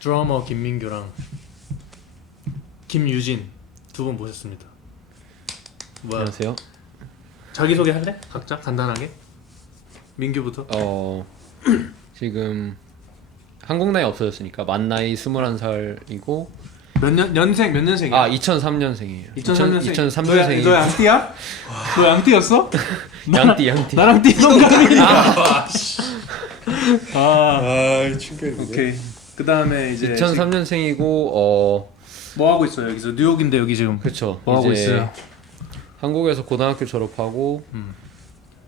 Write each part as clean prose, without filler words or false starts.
드러머 김민규랑 김유진 두 분 모셨습니다. 뭐야? 안녕하세요. 자기소개 할래? 각자 간단하게? 민규부터? 지금 한국 나이 없어졌으니까 만 나이 21살이고 몇 년생이야? 2003년생이에요. 2003년생. 너 양띠야? 너 양띠였어? 양띠. 나랑 띠 동갑이니까. 충격이네. 오케이. 그 다음에 이제 2003년생이고 뭐 하고 있어요? 여기서 뉴욕인데 여기 지금 그쵸. 뭐 하고 이제 있어요? 한국에서 고등학교 졸업하고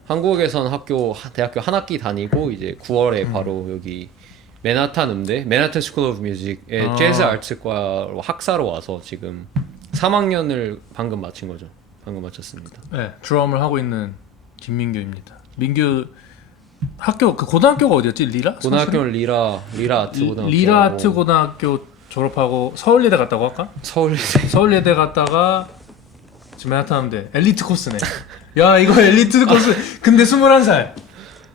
한국에선 대학교 한 학기 다니고 이제 9월에 바로 여기 맨하탄 음대 맨하탄 스쿨 오브 뮤직의 재즈 아트과로 학사로 와서 지금 3학년을 방금 마친 거죠. 방금 마쳤습니다. 네, 드럼을 하고 있는 김민규입니다. 민규 학교 그 고등학교가 어디였지? 리라? 고등학교는 리라 아트 고등학교. 리라 아트 고등학교 졸업하고 서울예대 갔다고 할까? 서울예대 갔다가 지금 맨하탄 음대 엘리트 코스네. 야 이거 엘리트 코스. 근데 21살.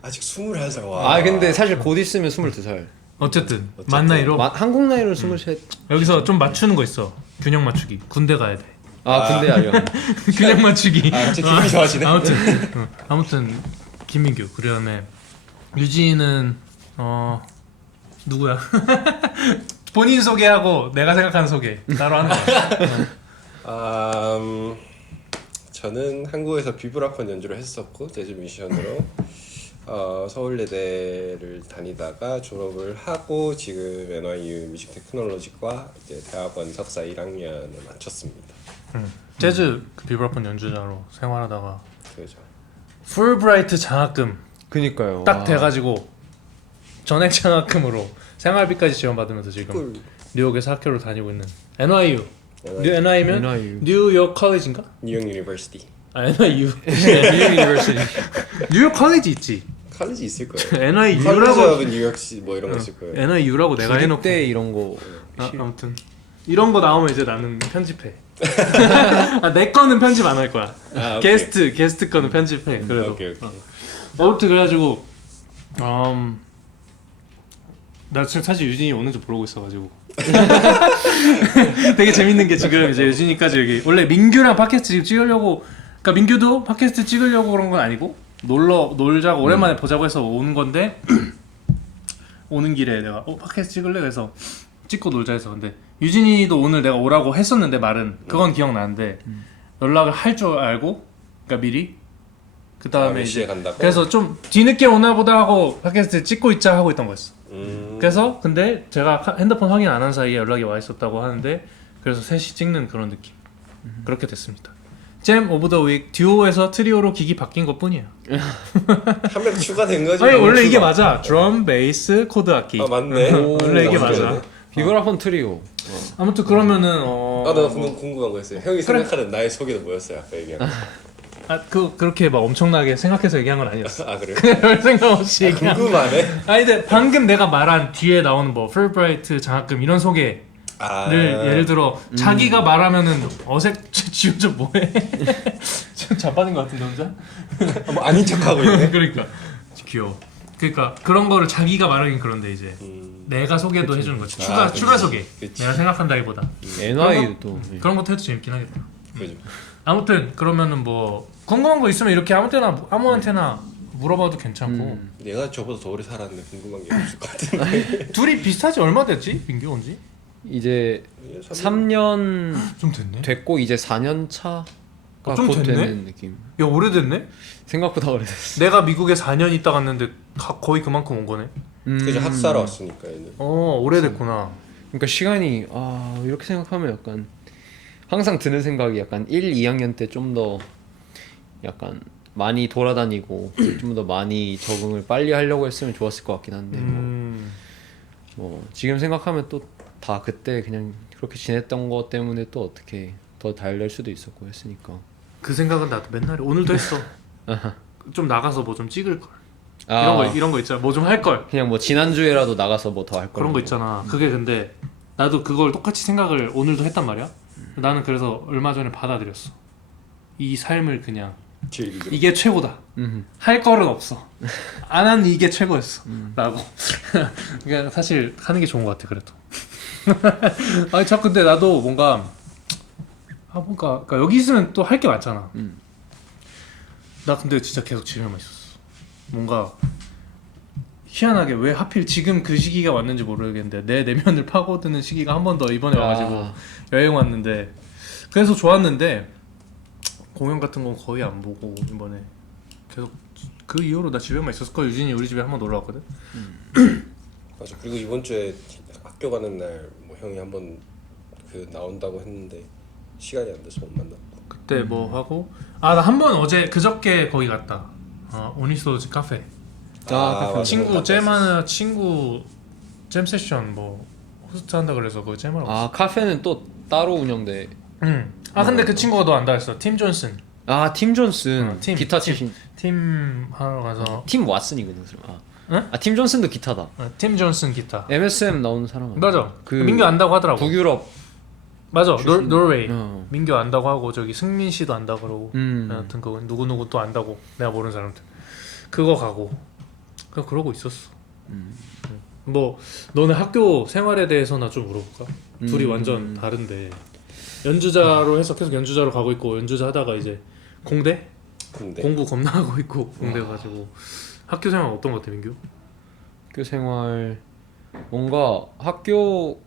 아직 21살. 와. 근데 사실 곧 있으면 22살. 어쨌든 만 나이로 한국 나이로 23. 여기서 좀 맞추는 거 있어. 균형 맞추기. 군대 가야 돼. 군대 아니야. 균형 맞추기. 갑자기 기분이 좋아지네. 아무튼 김민규. 그다음에 유진은 누구야? 본인 소개하고 내가 생각하는 소개 따로 하는 거야. 저는 한국에서 비브라폰 연주를 했었고 재즈 뮤지션으로 서울예대를 다니다가 졸업을 하고 지금 NYU 뮤직 테크놀로지과 이제 대학원 석사 1학년을 마쳤습니다. 재즈 비브라폰 연주자로 생활하다가 그죠. 풀브라이트 장학금 그니까요. 딱 돼가지고 전액 장학금으로 생활비까지 지원받으면서 지금 뉴욕에서 학교를 다니고 있는 NYU. NY면 NYU. 뉴욕 컬리지인가? 뉴욕 유니버시티. NYU. 뉴욕 유니버시티. 뉴욕 컬리지 있지. 칼리지 있을 거예요. NYU라고 컬리지 오브 뉴욕시 뭐 이런 거 있을 거예요. NYU라고 내가 해놓고 때 이런 거. 아무튼 이런 거 나오면 이제 나는 편집해. 내 거는 편집 안 할 거야. 오케이. 게스트 거는 편집해. 그래도. 오케이. 아무튼 그래가지고 나 지금 사실 유진이 오는 줄 모르고 있어가지고 되게 재밌는 게 지금 이제 유진이까지 여기 원래 민규랑 팟캐스트 지금 찍으려고, 그러니까 민규도 팟캐스트 찍으려고 그런 건 아니고 놀자고 오랜만에 보자고 해서 온 건데 오는 길에 내가 팟캐스트 찍을래 그래서 찍고 놀자 해서. 근데 유진이도 오늘 내가 오라고 했었는데 말은 그건 기억나는데 연락을 할 줄 알고, 그러니까 미리 그 다음에 몇 시에 간다고? 그래서 좀 뒤늦게 오나 보다 하고 팟캐스트 찍고 있자 하고 있던 거였어. 그래서 근데 제가 핸드폰 확인 안 한 사이에 연락이 와 있었다고 하는데 그래서 셋이 찍는 그런 느낌. 그렇게 됐습니다. 잼 오브 더 윅 듀오에서 트리오로 기기 바뀐 것 뿐이에요. 한 명 추가된 거지. 아니 원래 이게 맞아. 드럼, 베이스, 코드 악기. 맞네. 원래 이게 맞아. 비브라폰 트리오. 아무튼 그러면은 나 궁금한 거 있어요. 형이 생각하는 나의 소개는 뭐였어요? 아까 얘기한. 그렇게 막 엄청나게 생각해서 얘기한 건 아니었어. 그래요? 그냥 별 생각 없이 얘기한. 궁금하네. 아니 근데 방금 내가 말한 뒤에 나오는 뭐 풀브라이트 장학금 이런 소개를 예를 들어 자기가 말하면은 지금 뭐해? 지금 자빠진 것 같은데 혼자? 뭐 아닌 척하고 있네. 그러니까 귀여워. 그러니까 그런 거를 자기가 말하긴 그런데 이제 내가 소개도 해주는 거지. 추가 소개. 그치. 내가 생각한다기보다. NYU도. 그런 것도 해도 재밌긴 하겠다. 그죠. 아무튼 그러면은 뭐 궁금한 거 있으면 이렇게 아무한테나 물어봐도 괜찮고. 내가 저보다 더 오래 살았는데 궁금한 게 없을 것 같은데. 둘이 비슷하지 얼마 됐지? 민규 온지? 이제 3년 좀 됐네. 됐고 이제 4년 차가 좀 곧 됐네? 되는 느낌. 야 오래됐네? 생각보다 오래됐어. 내가 미국에 4년 있다 갔는데 거의 그만큼 온 거네. 그죠. 학사로 왔으니까 얘는. 오래됐구나. 그러니까 시간이 이렇게 생각하면 약간 항상 드는 생각이 약간 1, 2학년 때 좀 더 약간 많이 돌아다니고 좀 더 많이 적응을 빨리 하려고 했으면 좋았을 것 같긴 한데 뭐 지금 생각하면 또 다 그때 그냥 그렇게 지냈던 거 때문에 또 어떻게 더 달랠 수도 있었고 했으니까. 그 생각은 나도 맨날 오늘도 했어. 좀 나가서 뭐 좀 찍을 걸. 아, 이런 거 있잖아. 뭐 좀 할 걸. 그냥 뭐 지난주에라도 나가서 뭐 더 할 걸. 그런 거 있잖아. 그게 근데 나도 그걸 똑같이 생각을 오늘도 했단 말이야. 나는 그래서 얼마 전에 받아들였어. 이 삶을 그냥 즐기죠. 이게 최고다. 할 거는 없어. 안 하는 이게 최고였어. 라고. 그러니까 사실 하는 게 좋은 것 같아 그래도. 아니 참 근데 나도 뭔가 그러니까 여기 있으면 또 할 게 많잖아. 나 근데 진짜 계속 집에만 있었어. 뭔가 희한하게 왜 하필 지금 그 시기가 왔는지 모르겠는데 내 내면을 파고드는 시기가 한 번 더 이번에 와가지고 여행 왔는데 그래서 좋았는데 공연 같은 건 거의 안 보고 이번에 계속 그 이후로 나 집에만 있었을 거야. 유진이 우리 집에 한 번 놀러 왔거든. 맞아. 그리고 이번 주에 학교 가는 날 뭐 형이 한번 그 나온다고 했는데 시간이 안 돼서 못 만났고. 그때 뭐 하고 나 한 번 어제 그저께 거기 갔다. 오니소즈 카페. 맞아. 친구 잼하는 친구 잼 세션 뭐 호스트 한다 그래서 그거 잼하러 갔어. 카페는 또 따로 운영돼. 근데 그 친구가 너 안다 했어. 팀 존슨. 팀 존슨 기타 팀. 치신 팀 하러 가서 팀 왓슨이거든. 응? 팀 존슨도 기타다. 팀 존슨 기타. MSM 나오는 사람 아니야? 맞아. 그 민규 안다고 하더라고. 북유럽. 맞아. 출신. 노르웨이. 어. 민규 안다고 하고 저기 승민 씨도 안다 그러고. 여하튼 그거 누구 또 안다고 내가 모르는 사람들. 그거 가고. 그냥 그러고 있었어. 뭐 너네 학교 생활에 대해서나 좀 물어볼까? 둘이 완전 다른데 연주자로 해서 계속 연주자로 가고 있고 연주자 하다가 이제 공대 근데 공부 겁나 하고 있고 공대 가지고 학교 생활 어떤 것 같아 민규? 학교 생활 뭔가 학교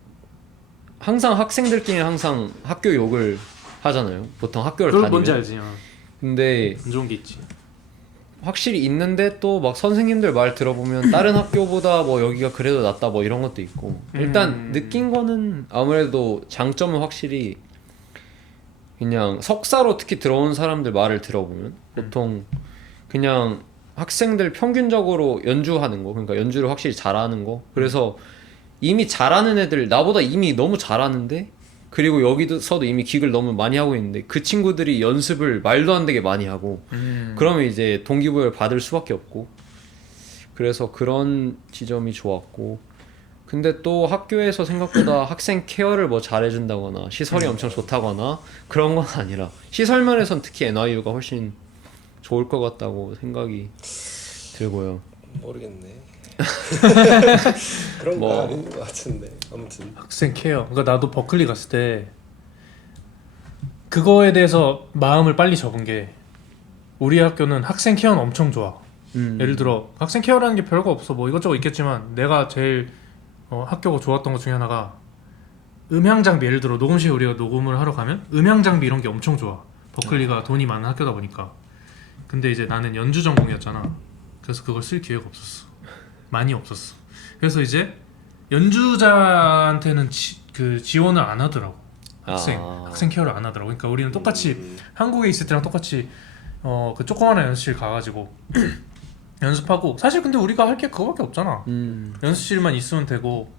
항상 학생들끼리 항상 학교 욕을 하잖아요. 보통 학교를 그걸 다니면. 뭔지 알지? 근데 안 좋은 게 있지. 확실히 있는데 또 막 선생님들 말 들어보면 다른 학교보다 뭐 여기가 그래도 낫다 뭐 이런 것도 있고 일단 느낀 거는 아무래도 장점은 확실히 그냥 석사로 특히 들어온 사람들 말을 들어보면 보통 그냥 학생들 평균적으로 연주하는 거 그러니까 연주를 확실히 잘하는 거 그래서 이미 잘하는 애들 나보다 이미 너무 잘하는데 그리고 여기서도 이미 기교를 너무 많이 하고 있는데 그 친구들이 연습을 말도 안 되게 많이 하고 그러면 이제 동기부여를 받을 수밖에 없고 그래서 그런 지점이 좋았고 근데 또 학교에서 생각보다 학생 케어를 뭐 잘해준다거나 시설이 엄청 좋다거나 그런 건 아니라 시설 면에선 특히 NYU가 훨씬 좋을 것 같다고 생각이 들고요. 모르겠네. 그런 거 뭐. 아닌 것 같은데 아무튼 학생 케어. 그러니까 나도 버클리 갔을 때 그거에 대해서 마음을 빨리 접은 게 우리 학교는 학생 케어는 엄청 좋아. 예를 들어 학생 케어라는 게 별거 없어. 뭐 이것저것 있겠지만 내가 제일 학교가 좋았던 것 중에 하나가 음향 장비. 예를 들어 녹음실 우리가 녹음을 하러 가면 음향 장비 이런 게 엄청 좋아. 버클리가 돈이 많은 학교다 보니까. 근데 이제 나는 연주 전공이었잖아. 그래서 그걸 쓸 기회가 없었어. 많이 없었어. 그래서 이제 연주자한테는 지원을 안 하더라고. 학생 케어를 안 하더라고. 그러니까 우리는 똑같이 한국에 있을 때랑 똑같이 그 조그마한 연습실 가가지고 연습하고 사실 근데 우리가 할 게 그거밖에 없잖아. 연습실만 있으면 되고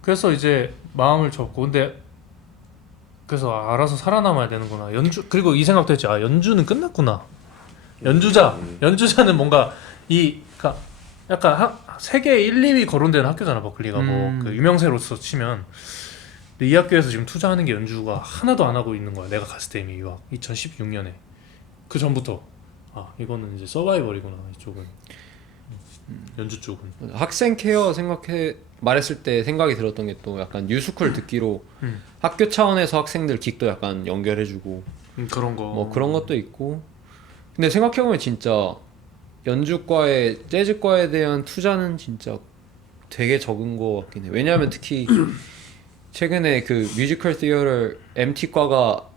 그래서 이제 마음을 접고 근데 그래서 알아서 살아남아야 되는구나. 그리고 이 생각도 했지. 연주는 끝났구나. 연주자는 뭔가 그러니까 약간 세계 1, 2위 거론되는 학교잖아 버클리가. 뭐 그 유명세로서 치면. 근데 이 학교에서 지금 투자하는 게 연주가 하나도 안 하고 있는 거야. 내가 갔을 때 이미 유학 2016년에 그 전부터 이거는 이제 서바이벌이구나 이쪽은. 연주 쪽은. 학생 케어 말했을 때 생각이 들었던 게 또 약간 뉴스쿨 듣기로 학교 차원에서 학생들 긱도 약간 연결해주고 그런 거. 뭐 그런 것도 있고 근데 생각해보면 진짜 연주과에 재즈과에 대한 투자는 진짜 되게 적은 거 같긴 해. 왜냐하면 특히 최근에 그 뮤지컬 티어터 MT과가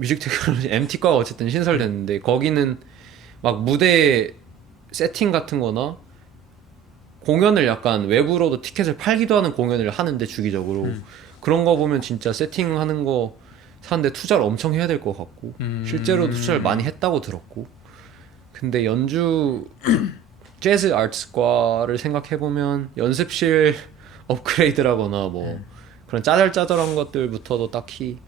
MT과가 어쨌든 신설됐는데 거기는 막 무대 세팅 같은 거나 공연을 약간 외부로도 티켓을 팔기도 하는 공연을 하는데 주기적으로 그런 거 보면 진짜 세팅하는 거 사는데 투자를 엄청 해야 될 것 같고 실제로도 투자를 많이 했다고 들었고 근데 연주 재즈 아트과를 생각해보면 연습실 업그레이드라거나 뭐 그런 짜잘짜잘한 것들부터도 딱히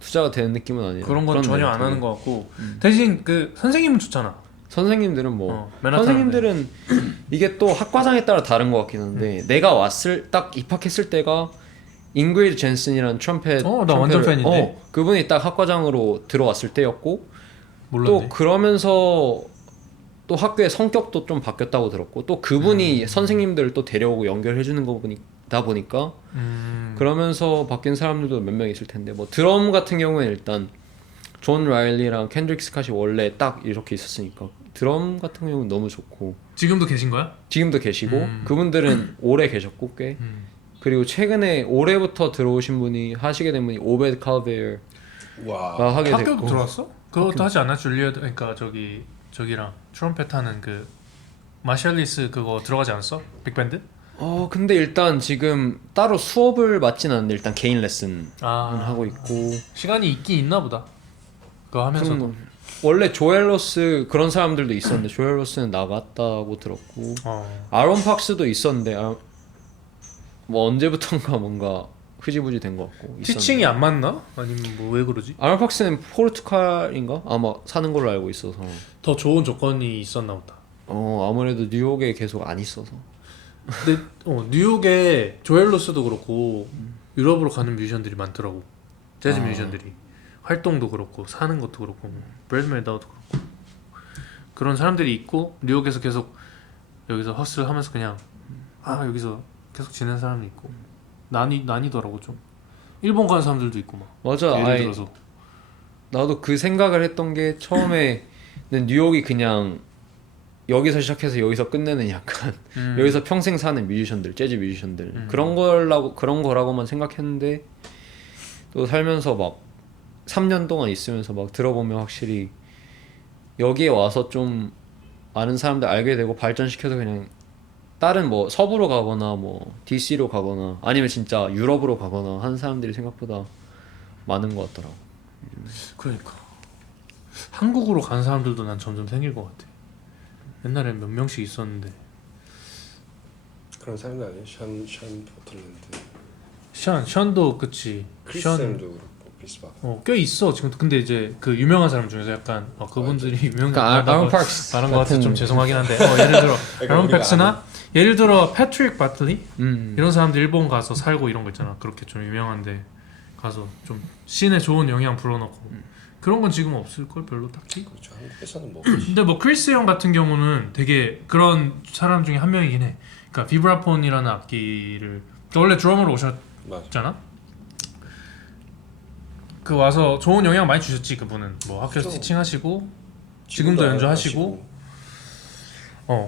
투자가 되는 느낌은 아니에요. 그런 건 전혀 안 하는 것 같고 대신 그 선생님은 좋잖아. 선생님들은 뭐 선생님들은 이게 또 학과장에 따라 다른 것 같긴 한데 내가 딱 입학했을 때가 잉그리드 젠슨이라는 트럼펫 나 완전 팬인데 그분이 딱 학과장으로 들어왔을 때였고 몰랐네. 또 그러면서 또 학교의 성격도 좀 바뀌었다고 들었고 또 그분이 선생님들을 또 데려오고 연결해 주는 거 바뀌다 보니까 그러면서 바뀐 사람들도 몇 명 있을 텐데 뭐 드럼 같은 경우에는 일단 존 라일리랑 켄드릭 스캇이 원래 딱 이렇게 있었으니까 드럼 같은 경우는 너무 좋고 지금도 계신 거야? 지금도 계시고 그분들은 오래 계셨고 꽤 그리고 최근에 올해부터 들어오신 분이 하시게 된 분이 오베드 칼베어가 와. 하게 학교도 됐고 들어왔어? 그것도 하지 않나? 줄리어드 그러니까 저기랑 트럼펫 하는 그 마샬리스 그거 들어가지 않았어? 빅밴드? 근데 일단 지금 따로 수업을 맡진 않는데 일단 개인 레슨 하고 있고 시간이 있긴 있나 보다. 그거 하면서도. 원래 조엘 로스 그런 사람들도 있었는데 조엘 로스는 나갔다고 들었고 아론 팍스도 있었는데 뭐 언제부턴가 뭔가 흐지부지 된 것 같고 티칭이 안 맞나? 아니면 뭐 왜 그러지? 아론 팍스는 포르투갈인가? 아마 사는 걸로 알고 있어서 더 좋은 조건이 있었나 보다. 아무래도 뉴욕에 계속 안 있어서 근데 뉴욕에 조엘 로스도 그렇고 유럽으로 가는 뮤지션들이 많더라고. 재즈 뮤지션들이 활동도 그렇고 사는 것도 그렇고 브래드 멜다우도 그렇고 그런 사람들이 있고 뉴욕에서 계속 여기서 허슬 하면서 그냥 여기서 계속 지내는 사람이 있고 나뉘더라고 좀. 일본 가는 사람들도 있고 막. 맞아. 예를 들어서 나도 그 생각을 했던 게 처음에는 뉴욕이 그냥 여기서 시작해서 여기서 끝내는 약간 여기서 평생 사는 뮤지션들, 재즈 뮤지션들 그런 거라고만 생각했는데 또 살면서 막 3년 동안 있으면서 막 들어보면 확실히 여기에 와서 좀 아는 사람들 알게 되고 발전시켜서 그냥 다른 뭐 서부로 가거나 뭐 DC로 가거나 아니면 진짜 유럽으로 가거나 하는 사람들이 생각보다 많은 것 같더라고. 그러니까 한국으로 가는 사람들도 난 점점 생길 것 같아. 옛날에 몇 명씩 있었는데 그런 사람들 아니에요? 션 포틀랜드. 션도 그치. 크리스도 그렇고 크리스바. 꽤 있어 지금도. 근데 이제 그 유명한 사람 중에서 약간 그분들이 그러니까 아론 팍스 말한 것 같아 좀 죄송하긴 한데 예를 들어 아론 팍스나 예를 들어 패트릭 바틀리 이런 사람들 일본 가서 살고 이런 거 있잖아. 그렇게 좀 유명한데 가서 좀 씬에 좋은 영향 불어넣고 그런 건 지금 없을 걸 별로 딱히. 그렇죠. 한국에서는 뭐. 근데 뭐 크리스 형 같은 경우는 되게 그런 사람 중에 한 명이긴 해. 그러니까 비브라폰이라는 악기를 원래 드러머로 오셨잖아. 그 와서 좋은 영향 많이 주셨지 그분은. 뭐 학교에서 티칭하시고 지금도 연주하시고.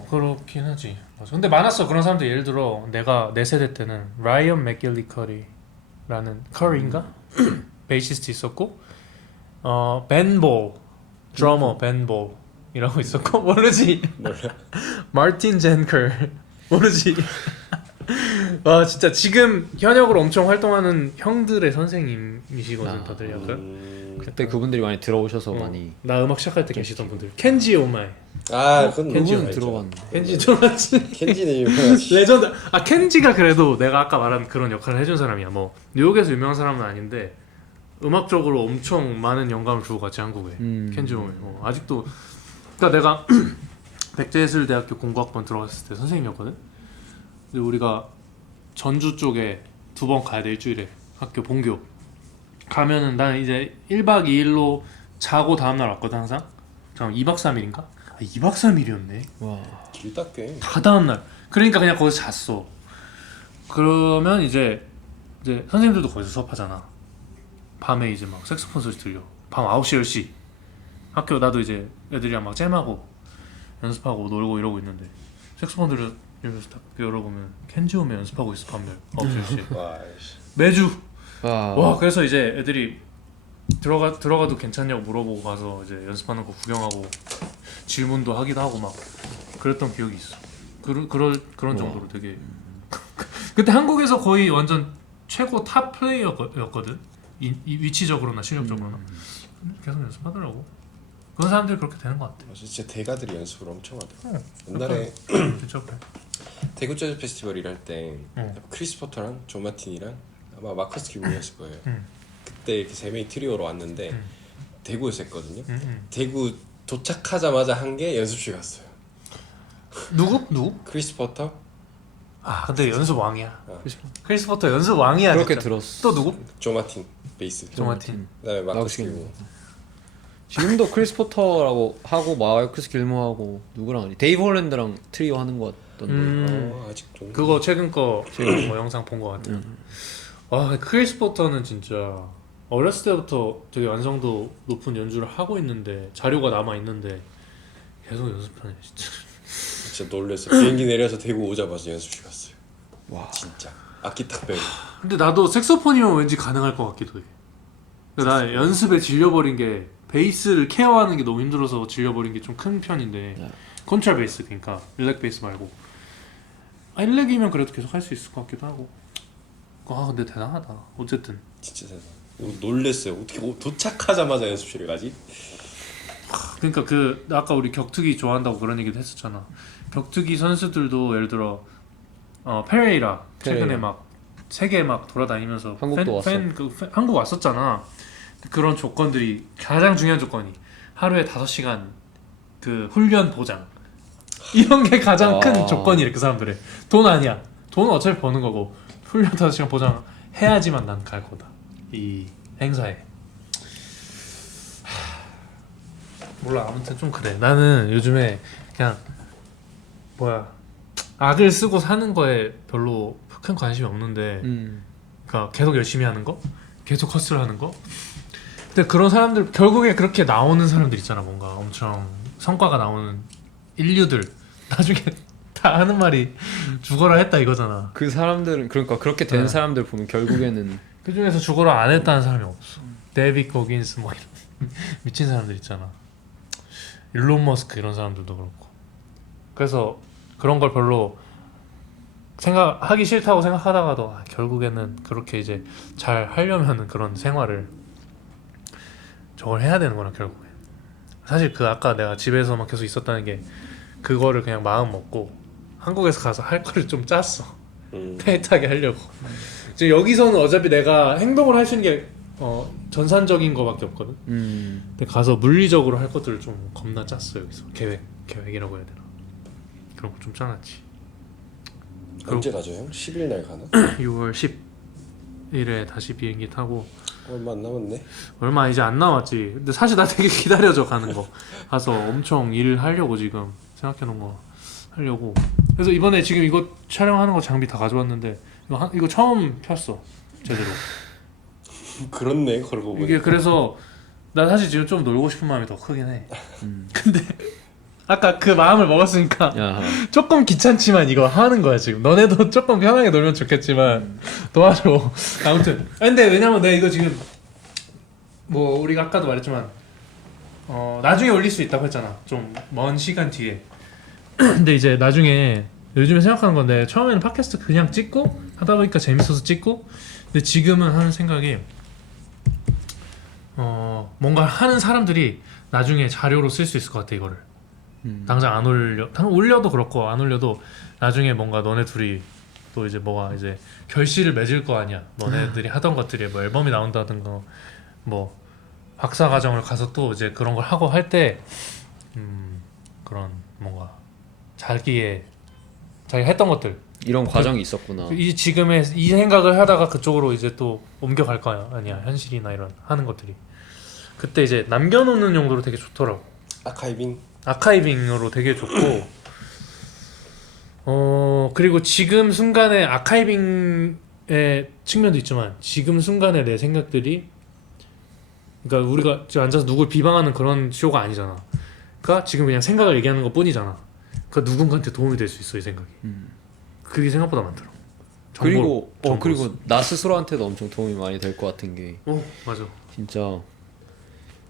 그렇긴 하지. 맞아. 근데 많았어 그런 사람들. 예를 들어 내가 내 세대 때는 라이언 맥길리 커리라는 커리인가 베이시스트 있었고 벤볼 드러머 벤볼이라고 있었고 모르지. 마틴 젠커 모르지. 와 진짜 지금 현역으로 엄청 활동하는 형들의 선생님이시거든 다들 약간. 그때 그분들이 많이 들어오셔서 많이 나 음악 시작할 때 계시던 분들. 켄지 오마이. 그건 켄지는 들어봤는데. 켄지 들어봤지. 켄지는 유명하지. 레전드. 켄지가 그래도 내가 아까 말한 그런 역할을 해준 사람이야. 뭐 뉴욕에서 유명한 사람은 아닌데 음악적으로 엄청 많은 영감을 주고 갔지 한국에. 켄지 오마이. 아직도. 그러니까 내가 백제예술대학교 공부학번 들어갔을 때 선생님이었거든. 근데 우리가 전주 쪽에 2번 가야 돼. 일주일에 학교 본교 가면은 나는 이제 1박 2일로 자고 다음날 왔거든 항상. 잠깐 2박 3일인가? 2박 3일이었네. 와. 길다 꽤. 다 다음날. 그러니까 그냥 거기서 잤어. 그러면 이제 선생님들도 거기서 수업하잖아. 밤에 이제 막 색소폰 소리 들려. 밤 9시 10시 학교. 나도 이제 애들이랑 막 잼하고 연습하고 놀고 이러고 있는데 색소폰 들으면서 딱 열어보면 켄지 오면 연습하고 있어. 밤에 9시 10시에 와. 매주. 와. 와 그래서 이제 애들이 들어가도 괜찮냐고 물어보고 가서 이제 연습하는 거 구경하고 질문도 하기도 하고 막 그랬던 기억이 있어. 그런 정도로 되게 그때 한국에서 거의 완전 최고 탑 플레이어였거든. 이 위치적으로나 실력적으로나. 계속 연습하더라고. 그런 사람들이 그렇게 되는 것 같아. 진짜 대가들이 연습을 엄청 하더라고. 옛날에 그쵸. 대구 재즈 페스티벌 일할 때 크리스 포터랑 존 마틴이랑 아마 마커스 기분이었을 거예요. 그때 이렇게 세 명이 트리오로 왔는데 대구에서 했거든요. 대구 도착하자마자 한 게 연습실 갔어요. 누구? 크리스 포터. 근데 연습 왕이야. 크리스 포터 연습 왕이야. 그렇게 진짜. 들었어. 또 누구? 존 마틴 베이스. 존 마틴. 그다음에 마커스 기분. 지금도 크리스 포터라고 하고 마이크스 길모하고 누구랑 하니? 데이브 홀랜드랑 트리오 하는 것 있던데. 아직도. 그거 최근 거 제가 뭐 영상 본 것 같아요. 와 크리스 포터는 진짜 어렸을 때부터 되게 완성도 높은 연주를 하고 있는데 자료가 남아 있는데 계속 연습하네 진짜. 진짜 놀랐어요. 비행기 내려서 대구 오자마자 연습실 갔어요. 와. 진짜 악기 딱 빼고. 근데 나도 색소폰이면 왠지 가능할 것 같기도 해. 나 연습에 질려버린 게 베이스를 케어하는 게 너무 힘들어서 질려버린 게 좀 큰 편인데 컨트라 베이스 그러니까 일렉 베이스 말고 일렉이면 그래도 계속 할 수 있을 것 같기도 하고. 근데 대단하다. 어쨌든 진짜 대단. 놀랬어요. 어떻게 도착하자마자 연습실에 가지? 그러니까 그 아까 우리 격투기 좋아한다고 그런 얘기도 했었잖아. 격투기 선수들도 예를 들어 페레이라 최근에 막 세계 막 돌아다니면서 한국도 왔어. 한국 왔었잖아. 그런 조건들이 가장 중요한 조건이 하루에 5시간 그 훈련 보장 이런 게 가장 큰 조건이래. 그 사람들의 돈 아니야. 돈은 어차피 버는 거고 훈련 5시간 보장 해야지만 난 갈 거다 이 행사에. 몰라 아무튼 좀 그래. 나는 요즘에 그냥 악을 쓰고 사는 거에 별로 큰 관심이 없는데 그러니까 계속 열심히 하는 거, 계속 헛스를 하는 거. 근데 그런 사람들 결국에 그렇게 나오는 사람들 있잖아. 뭔가 엄청 성과가 나오는 인류들 나중에 다 하는 말이 죽어라 했다 이거잖아. 그 사람들은 그러니까 그렇게 된 사람들 보면 결국에는 그 중에서 죽어라 안 했다는 사람이 없어. 데이빗 거긴스 뭐 이런 미친 사람들 있잖아. 일론 머스크 이런 사람들도 그렇고. 그래서 그런 걸 별로 하기 싫다고 생각하다가도 결국에는 그렇게 이제 잘 하려면은 그런 생활을 저걸 해야 되는구나 결국에. 사실 그 아까 내가 집에서만 계속 있었다는 게 그거를 그냥 마음 먹고 한국에서 가서 할 거를 좀 짰어. 타이트하게 하려고. 지금 여기서는 어차피 내가 행동을 할 수 있는 게 전산적인 거밖에 없거든. 근데 가서 물리적으로 할 것들을 좀 겁나 짰어. 여기서 계획이라고 해야 되나. 그런 거 좀 짜놨지. 언제 가죠 형? 10일 날 가나? 6월 10일에 다시 비행기 타고. 얼마 안 남았네. 얼마 이제 안 남았지. 근데 사실 나 되게 기다려져 가는 거. 가서 엄청 일 하려고 지금 생각해놓은 거 하려고. 그래서 이번에 지금 이거 촬영하는 거 장비 다 가져왔는데 이거 처음 폈어 제대로. 그렇네 그러고 보니. 이게 그래서 나 사실 지금 좀 놀고 싶은 마음이 더 크긴 해. 근데 아까 그 마음을 먹었으니까 조금 귀찮지만 이거 하는 거야 지금. 너네도 조금 편하게 놀면 좋겠지만 도와줘. 아무튼 근데 왜냐면 내가 이거 지금 뭐 우리가 아까도 말했지만 나중에 올릴 수 있다고 했잖아. 좀 먼 시간 뒤에. 근데 이제 나중에 요즘에 생각하는 건데 처음에는 팟캐스트 그냥 찍고 하다 보니까 재밌어서 찍고. 근데 지금은 하는 생각이 뭔가 하는 사람들이 나중에 자료로 쓸 수 있을 것 같아 이거를. 당장 안 올려도 그렇고 안 올려도 나중에 뭔가 너네 둘이 또 이제 뭐가 이제 결실을 맺을 거 아니야. 너네들이 하던 것들이 뭐 앨범이 나온다든가 뭐 박사과정을 가서 또 이제 그런 걸 하고 할 때 그런 뭔가 자기가 했던 것들 이런 과정이 있었구나. 지금의 이 생각을 하다가 그쪽으로 이제 또 옮겨갈 거야. 아니야 현실이나 이런 하는 것들이 그때 이제 남겨놓는 용도로 되게 좋더라고. 아카이빙으로 되게 좋고 그리고 지금 순간에 아카이빙의 측면도 있지만 지금 순간에 내 생각들이 그러니까 우리가 지금 앉아서 누굴 비방하는 그런 쇼가 아니잖아. 그러니까 지금 그냥 생각을 얘기하는 것 뿐이잖아. 그러니까 누군가한테 도움이 될 수 있어 이 생각이. 그게 생각보다 많더라고. 그리고 나 스스로한테도 엄청 도움이 많이 될 것 같은 게 맞아. 진짜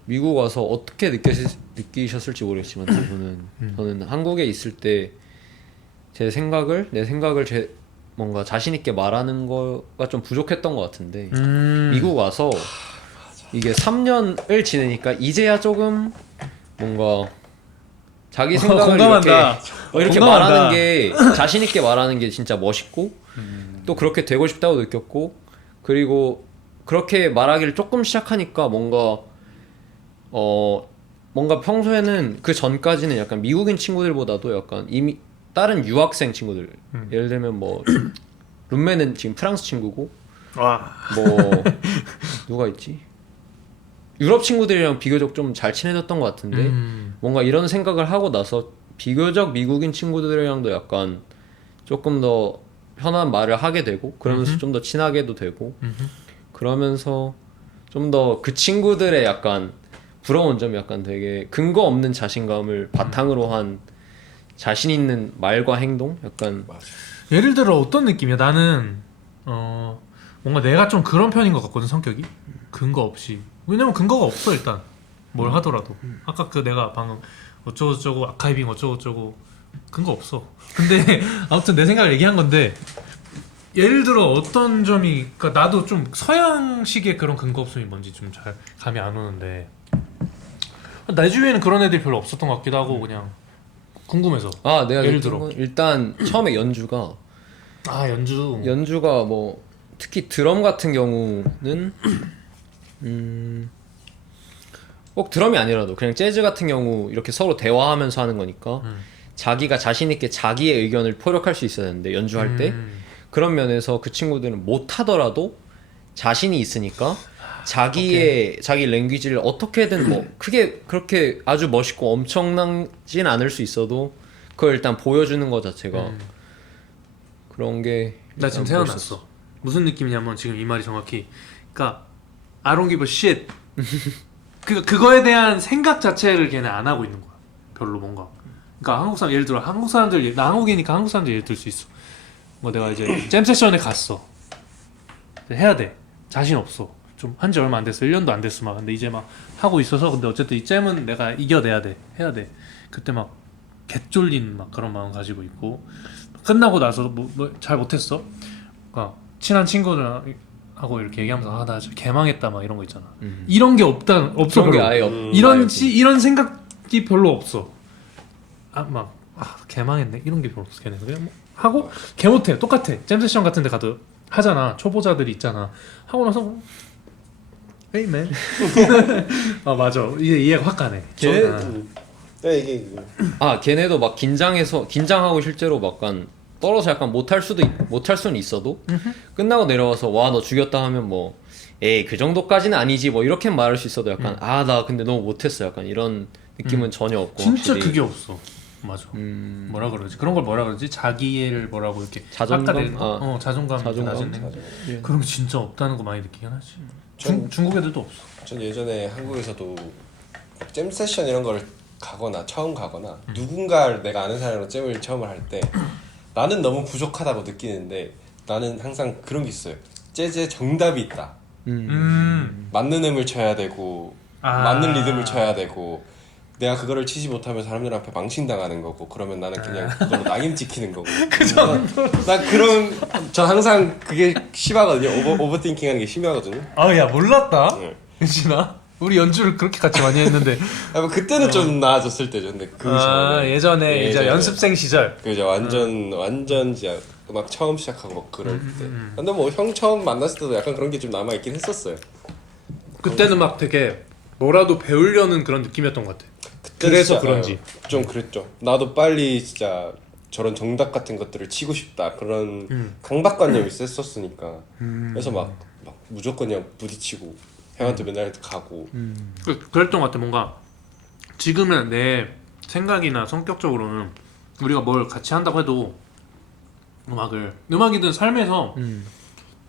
미국 와서 어떻게 느끼셨을지 모르겠지만 두 분은 저는 한국에 있을 때 내 생각을 뭔가 자신 있게 말하는 거가 좀 부족했던 것 같은데 미국 와서 이게 3년을 지내니까 이제야 조금 뭔가 자기 생각을 이렇게 말하는 게 자신 있게 말하는 게 진짜 멋있고 또 그렇게 되고 싶다고 느꼈고 그리고 그렇게 말하기를 조금 시작하니까 뭔가 평소에는 그 전까지는 약간 미국인 친구들보다도 약간 이미 다른 유학생 친구들 예를 들면 뭐 룸메는 지금 프랑스 친구고 뭐 누가 있지? 유럽 친구들이랑 비교적 좀 잘 친해졌던 것 같은데 뭔가 이런 생각을 하고 나서 비교적 미국인 친구들이랑도 약간 조금 더 편한 말을 하게 되고 그러면서 좀 더 친하게도 되고 그러면서 좀 더 그 친구들의 약간 부러운 점이 약간 되게 근거 없는 자신감을 바탕으로 한 자신 있는 말과 행동? 약간 맞아. 예를 들어 어떤 느낌이야? 나는 뭔가 내가 좀 그런 편인 것 같거든, 성격이. 근거 없이. 왜냐면 근거가 없어 일단. 뭘 하더라도. 아까 그 내가 방금 어쩌고저쩌고 아카이빙 어쩌고저쩌고 근거 없어. 근데 아무튼 내 생각을 얘기한 건데, 예를 들어 어떤 점이, 그러니까 나도 좀 서양식의 그런 근거 없음이 뭔지 좀 잘 감이 안 오는데, 내 주위에는 그런 애들이 별로 없었던 것 같기도 하고 그냥 궁금해서. 아 내가 예를 느낀 들어. 건 일단 처음에 연주가 뭐 특히 드럼 같은 경우는 꼭 드럼이 아니라도 그냥 재즈 같은 경우 이렇게 서로 대화하면서 하는 거니까 자기가 자신 있게 자기의 의견을 포력할 수 있어야 되는데 연주할 때 그런 면에서 그 친구들은 못 하더라도 자신이 있으니까 자기 랭귀지를 어떻게든 뭐 크게 그렇게 아주 멋있고 엄청나진 않을 수 있어도 그걸 일단 보여주는 것 자체가 그런 게 나 지금 일단 생각났어. 무슨 느낌이냐면 지금 이 말이 정확히, 그러니까 I don't give a shit. 그거에 대한 생각 자체를 걔네 안 하고 있는 거야. 별로 뭔가. 그러니까 한국 사람, 예를 들어 한국 사람들, 나 한국이니까 한국 사람들 예를 들 수 있어. 뭐 내가 이제 잼 세션에 갔어. 해야 돼. 자신 없어. 좀 한 지 얼마 안 됐어. 1년도 안 됐어 막. 근데 이제 막 하고 있어서, 근데 어쨌든 이 잼은 내가 이겨내야 돼. 해야 돼. 그때 막 개쫄린 막 그런 마음 가지고 있고, 끝나고 나서 뭐 잘 못했어. 그러니까 친한 친구들하고 이렇게 얘기하면서 나 진짜 개망했다 막 이런 거 있잖아. 이런 게 없어. 그런 게 별로. 아예 이런 생각이 별로 없어. 개망했네 이런 게 별로 없어. 걔네 그냥 뭐 하고 개 못해. 똑같아. 잼 세션 같은 데 가도 하잖아. 초보자들이 있잖아. 하고 나서 에이 맨. 아 맞아. 이해가 확 가네. 이게 걔네도 막 긴장하고 실제로 막 약간 떨어서 약간 못할 수는 있어도 끝나고 내려와서 와 너 죽였다 하면 뭐 에이 그 정도까지는 아니지 뭐 이렇게 말할 수 있어도 약간 나 근데 너무 못했어 약간 이런 느낌은 전혀 없고 진짜 확실히 그게 없어. 맞아. 뭐라 그러지? 그런 걸 뭐라 그러지? 자기애를 뭐라고 이렇게 자존감? 깎아내는 거? 자존감 낮은 애. 예. 그런 게 진짜 없다는 거 많이 느끼긴 하지. 전- 중국 애들도 없어. 전 예전에 한국에서도 잼 세션 이런 거를 처음 가거나 누군가를 내가 아는 사람으로 잼을 처음 할 때 나는 너무 부족하다고 느끼는데 나는 항상 그런 게 있어요. 재즈에 정답이 있다. 맞는 음을 쳐야 되고 맞는 리듬을 쳐야 되고 내가 그거를 치지 못하면 사람들 앞에 망신당하는 거고 그러면 나는 그냥 그걸로 낙인 찍히는 거고 저 항상 그게 심하거든요. 오버띵킹하는 게 심하거든요. 야 몰랐다. 네. 유진아. 우리 연주를 그렇게 같이 많이 했는데. 뭐 그때는 좀 나아졌을 때죠. 근데 그 전에 예전에 이제 예전에. 연습생 시절. 그죠. 완전 진짜 막 처음 시작하고 막 그럴 때. 근데 뭐 형 처음 만났을 때도 약간 그런 게 좀 남아 있긴 했었어요. 그때는 막 되게 뭐라도 배우려는 그런 느낌이었던 것 같아. 그래서 진짜, 그런지. 좀 그랬죠. 나도 빨리 진짜 저런 정답 같은 것들을 치고 싶다 그런 강박관념이 셌었으니까. 그래서 막 무조건 그냥 부딪히고 형한테 맨날 가고. 그랬던 것 같아. 뭔가 지금은 내 생각이나 성격적으로는 우리가 뭘 같이 한다고 해도 음악이든 삶에서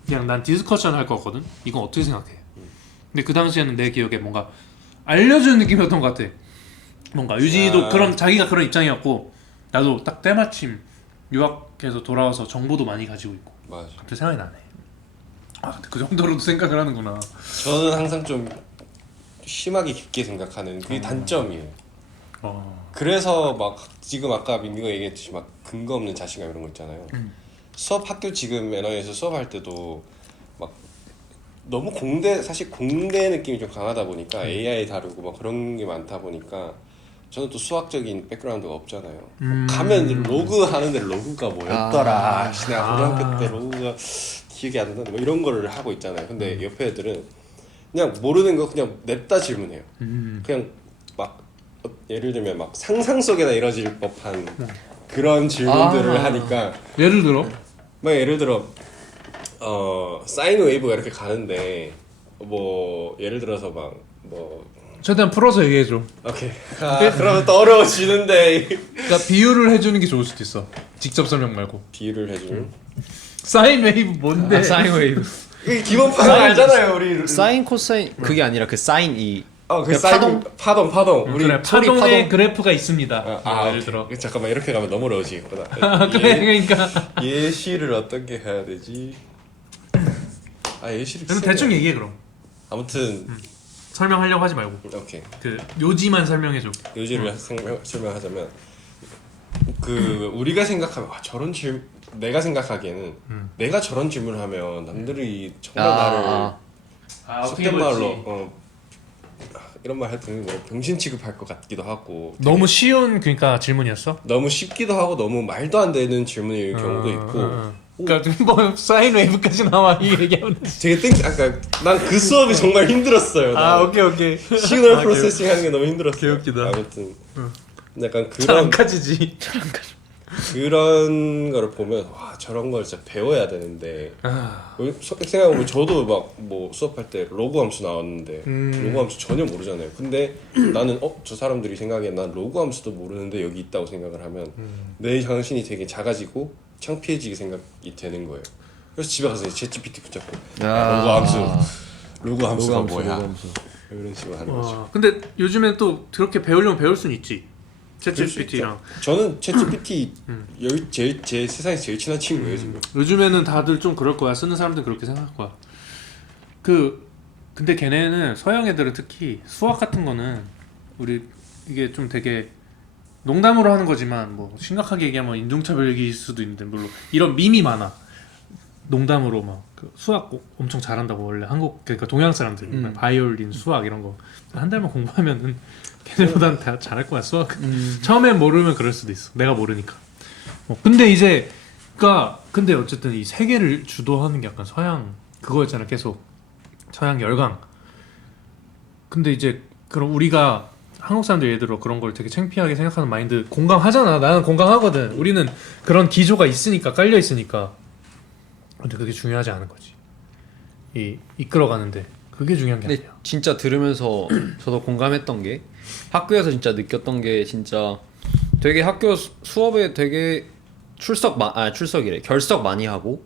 그냥 난 디스커션 할 거거든. 이건 어떻게 생각해? 근데 그 당시에는 내 기억에 뭔가 알려주는 느낌이었던 것 같아. 뭔가 유진이도 자기가 그런 입장이었고 나도 딱 때마침 유학해서 돌아와서 정보도 많이 가지고 있고. 맞아. 갑자기 생각이 나네. 근데 그 정도로도 생각을 하는구나. 저는 항상 좀 심하게 깊게 생각하는 그게 단점이에요. 그래서 막 지금 아까 민규가 얘기했듯이 막 근거 없는 자신감 이런 거 있잖아요. 학교 지금 NI에서 수업할 때도 막 너무 사실 공대 느낌이 좀 강하다 보니까 AI 다루고 막 그런 게 많다 보니까 저는 또 수학적인 백그라운드가 없잖아요. 가면 로그 하는데 로그가 뭐였더라. 내가 고등학교 때 로그가 기억이 안 나는데 뭐 이런 거를 하고 있잖아요. 근데 옆에 애들은 그냥 모르는 거 그냥 냅다 질문해요. 그냥 막 예를 들면 막 상상 속에나 이뤄질 법한 그런 질문들을 하니까 예를 들어? 막 예를 들어 사인 웨이브가 이렇게 가는데 뭐 예를 들어서 막 뭐 최대한 풀어서 얘기해줘. 오케이. 그러면 또 어려워지는데. 그러니까 비유를 해주는 게 좋을 수도 있어. 직접 설명 말고. 비유를 해주는. 사인 웨이브 뭔데? 아, 사인 웨이브. 그 기본판은 알잖아요 우리. 사인 코사인 그게 아니라 그 사인 이. 그 사인 파동. 우리 그래, 소리 파동의 파동. 그래프가 있습니다. 예를 들어. 잠깐만 이렇게 가면 너무 어려워지겠구나. 그래 그러니까. 예시를 어떻게 해야 되지? 예시를. 그럼 대충 얘기해 그럼. 아무튼 설명하려고 하지 말고. 오케이. 그 요지만 설명해줘. 요지를 설명하자면 우리가 생각하면 저런 질문 내가 생각하기에는 내가 저런 질문을 하면 남들이 정말 나를 속된 말로 이런 말 해도 뭐 병신 취급할 것 같기도 하고 너무 쉬운 그러니까 질문이었어? 너무 쉽기도 하고 너무 말도 안 되는 질문일 경우도 있고 그러니까 뭐 사인 웨이브까지 나와 이 얘기하면 되게 난 그 수업이 정말 힘들었어요. 오케이 시그널 프로세싱 하는 게 너무 힘들었어요. 개웃기다. 아무튼 약간 잘안 가지지. 그런 거를 보면 와 저런 걸 진짜 배워야 되는데 생각해보면 저도 막 뭐 수업할 때 로그 함수 나왔는데 로그 함수 전혀 모르잖아요. 근데 나는 저 사람들이 생각에 난 로그 함수도 모르는데 여기 있다고 생각을 하면 내 자신이 되게 작아지고 창피해지게 생각이 되는 거예요. 그래서 집에 가서 챗GPT 붙잡고 로그 함수가 뭐야 이런 식으로 하는 거죠. 근데 요즘엔 또 그렇게 배우려면 배울 수는 있지. 챗GPT랑 저는 챗GPT 제 세상에서 제일 친한 친구예요 지금. 요즘에는 다들 좀 그럴 거야. 쓰는 사람들은 그렇게 생각할 거야. 근데 걔네는 서양 애들은 특히 수학 같은 거는 우리 이게 좀 되게 농담으로 하는 거지만 뭐 심각하게 얘기하면 인종차별일 수도 있는데 물론 이런 밈이 많아. 농담으로 막 수학 엄청 잘한다고 원래 그러니까 동양 사람들 바이올린 수학 이런 거 한 달만 공부하면은 걔네보단 다 잘할 거야 수학. 처음엔 모르면 그럴 수도 있어. 내가 모르니까. 근데 어쨌든 이 세계를 주도하는 게 약간 서양 그거였잖아 계속 서양 열강. 근데 이제 그럼 우리가 한국 사람들 예를 들어 그런 걸 되게 창피하게 생각하는 마인드 공감하잖아. 나는 공감하거든. 우리는 그런 기조가 있으니까 깔려 있으니까. 근데 그게 중요하지 않은 거지. 이끌어가는데 그게 중요한 게 근데 아니야. 진짜 들으면서 저도 공감했던 게 학교에서 진짜 느꼈던 게 진짜 되게 학교 수업에 되게 결석 많이 하고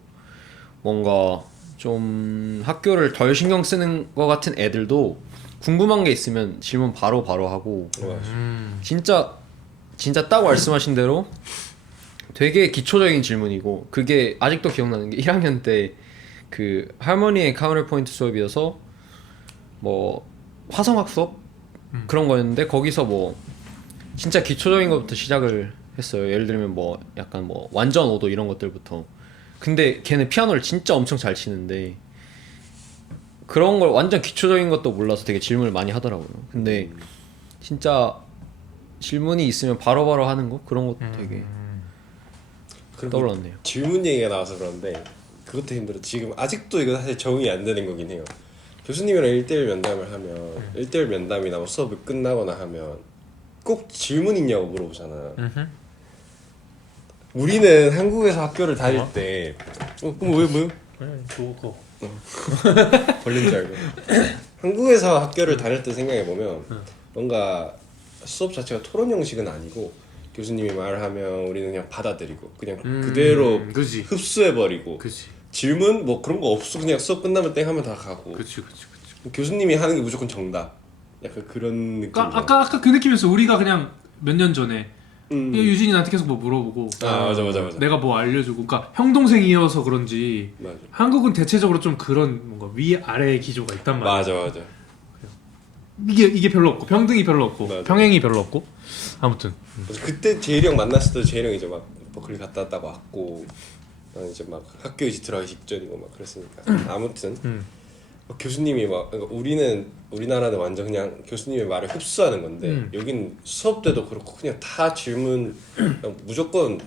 뭔가 좀 학교를 덜 신경 쓰는 것 같은 애들도 궁금한 게 있으면 질문 바로 하고 진짜 딱 말씀하신 대로 되게 기초적인 질문이고 그게 아직도 기억나는 게 1학년 때 그 할머니의 카운터 포인트 수업이어서 뭐 화성학 수업 그런 거였는데 거기서 뭐 진짜 기초적인 것부터 시작을 했어요. 예를 들면 뭐 약간 뭐 완전 오도 이런 것들부터. 근데 걔는 피아노를 진짜 엄청 잘 치는데 그런 걸 완전 기초적인 것도 몰라서 되게 질문을 많이 하더라고요. 근데 진짜 질문이 있으면 바로바로 하는 거 그런 것도 되게 떠올랐네요. 질문 얘기가 나와서 그런데 그것도 힘들어. 지금 아직도 이거 사실 적응이 안 되는 거긴 해요. 교수님이랑 1대1 면담을 하면 1대1 면담이나 뭐 수업이 끝나거나 하면 꼭 질문 있냐고 물어보잖아. 우리는 한국에서 학교를 다닐 때 뭐요? 그거 걸린 줄 알고. 한국에서 학교를 다닐 때 생각해보면 뭔가 수업 자체가 토론 형식은 아니고 교수님이 말하면 우리는 그냥 받아들이고 그냥 그대로 그치. 흡수해버리고 그치. 질문 뭐 그런 거 없어. 그냥 수업 끝나면 땡 하면 다 가고 그치. 교수님이 하는 게 무조건 정답. 약간 그런 느낌. 아까 그 느낌이었어. 우리가 그냥 몇 년 전에 유진이 나한테 계속 뭐 물어보고 맞아. 내가 뭐 알려주고 그러니까 형 동생이어서 그런지 맞아. 한국은 대체적으로 좀 그런 뭔가 위아래 기조가 있단 말이야. 맞아. 이게 별로 없고 평등이 별로 없고 맞아. 평행이 별로 없고 아무튼 그래서 그때 제일이 형 만났을 때 제일이 형이 이제 막 버클리 갔다 왔다고 왔고 나는 이제 막 학교 이제 들어가기 직전이고 막 그랬으니까 아무튼 교수님이 막 그러니까 우리나라는 완전 그냥 교수님의 말을 흡수하는 건데 여긴 수업 때도 그렇고 그냥 다 질문 그냥 무조건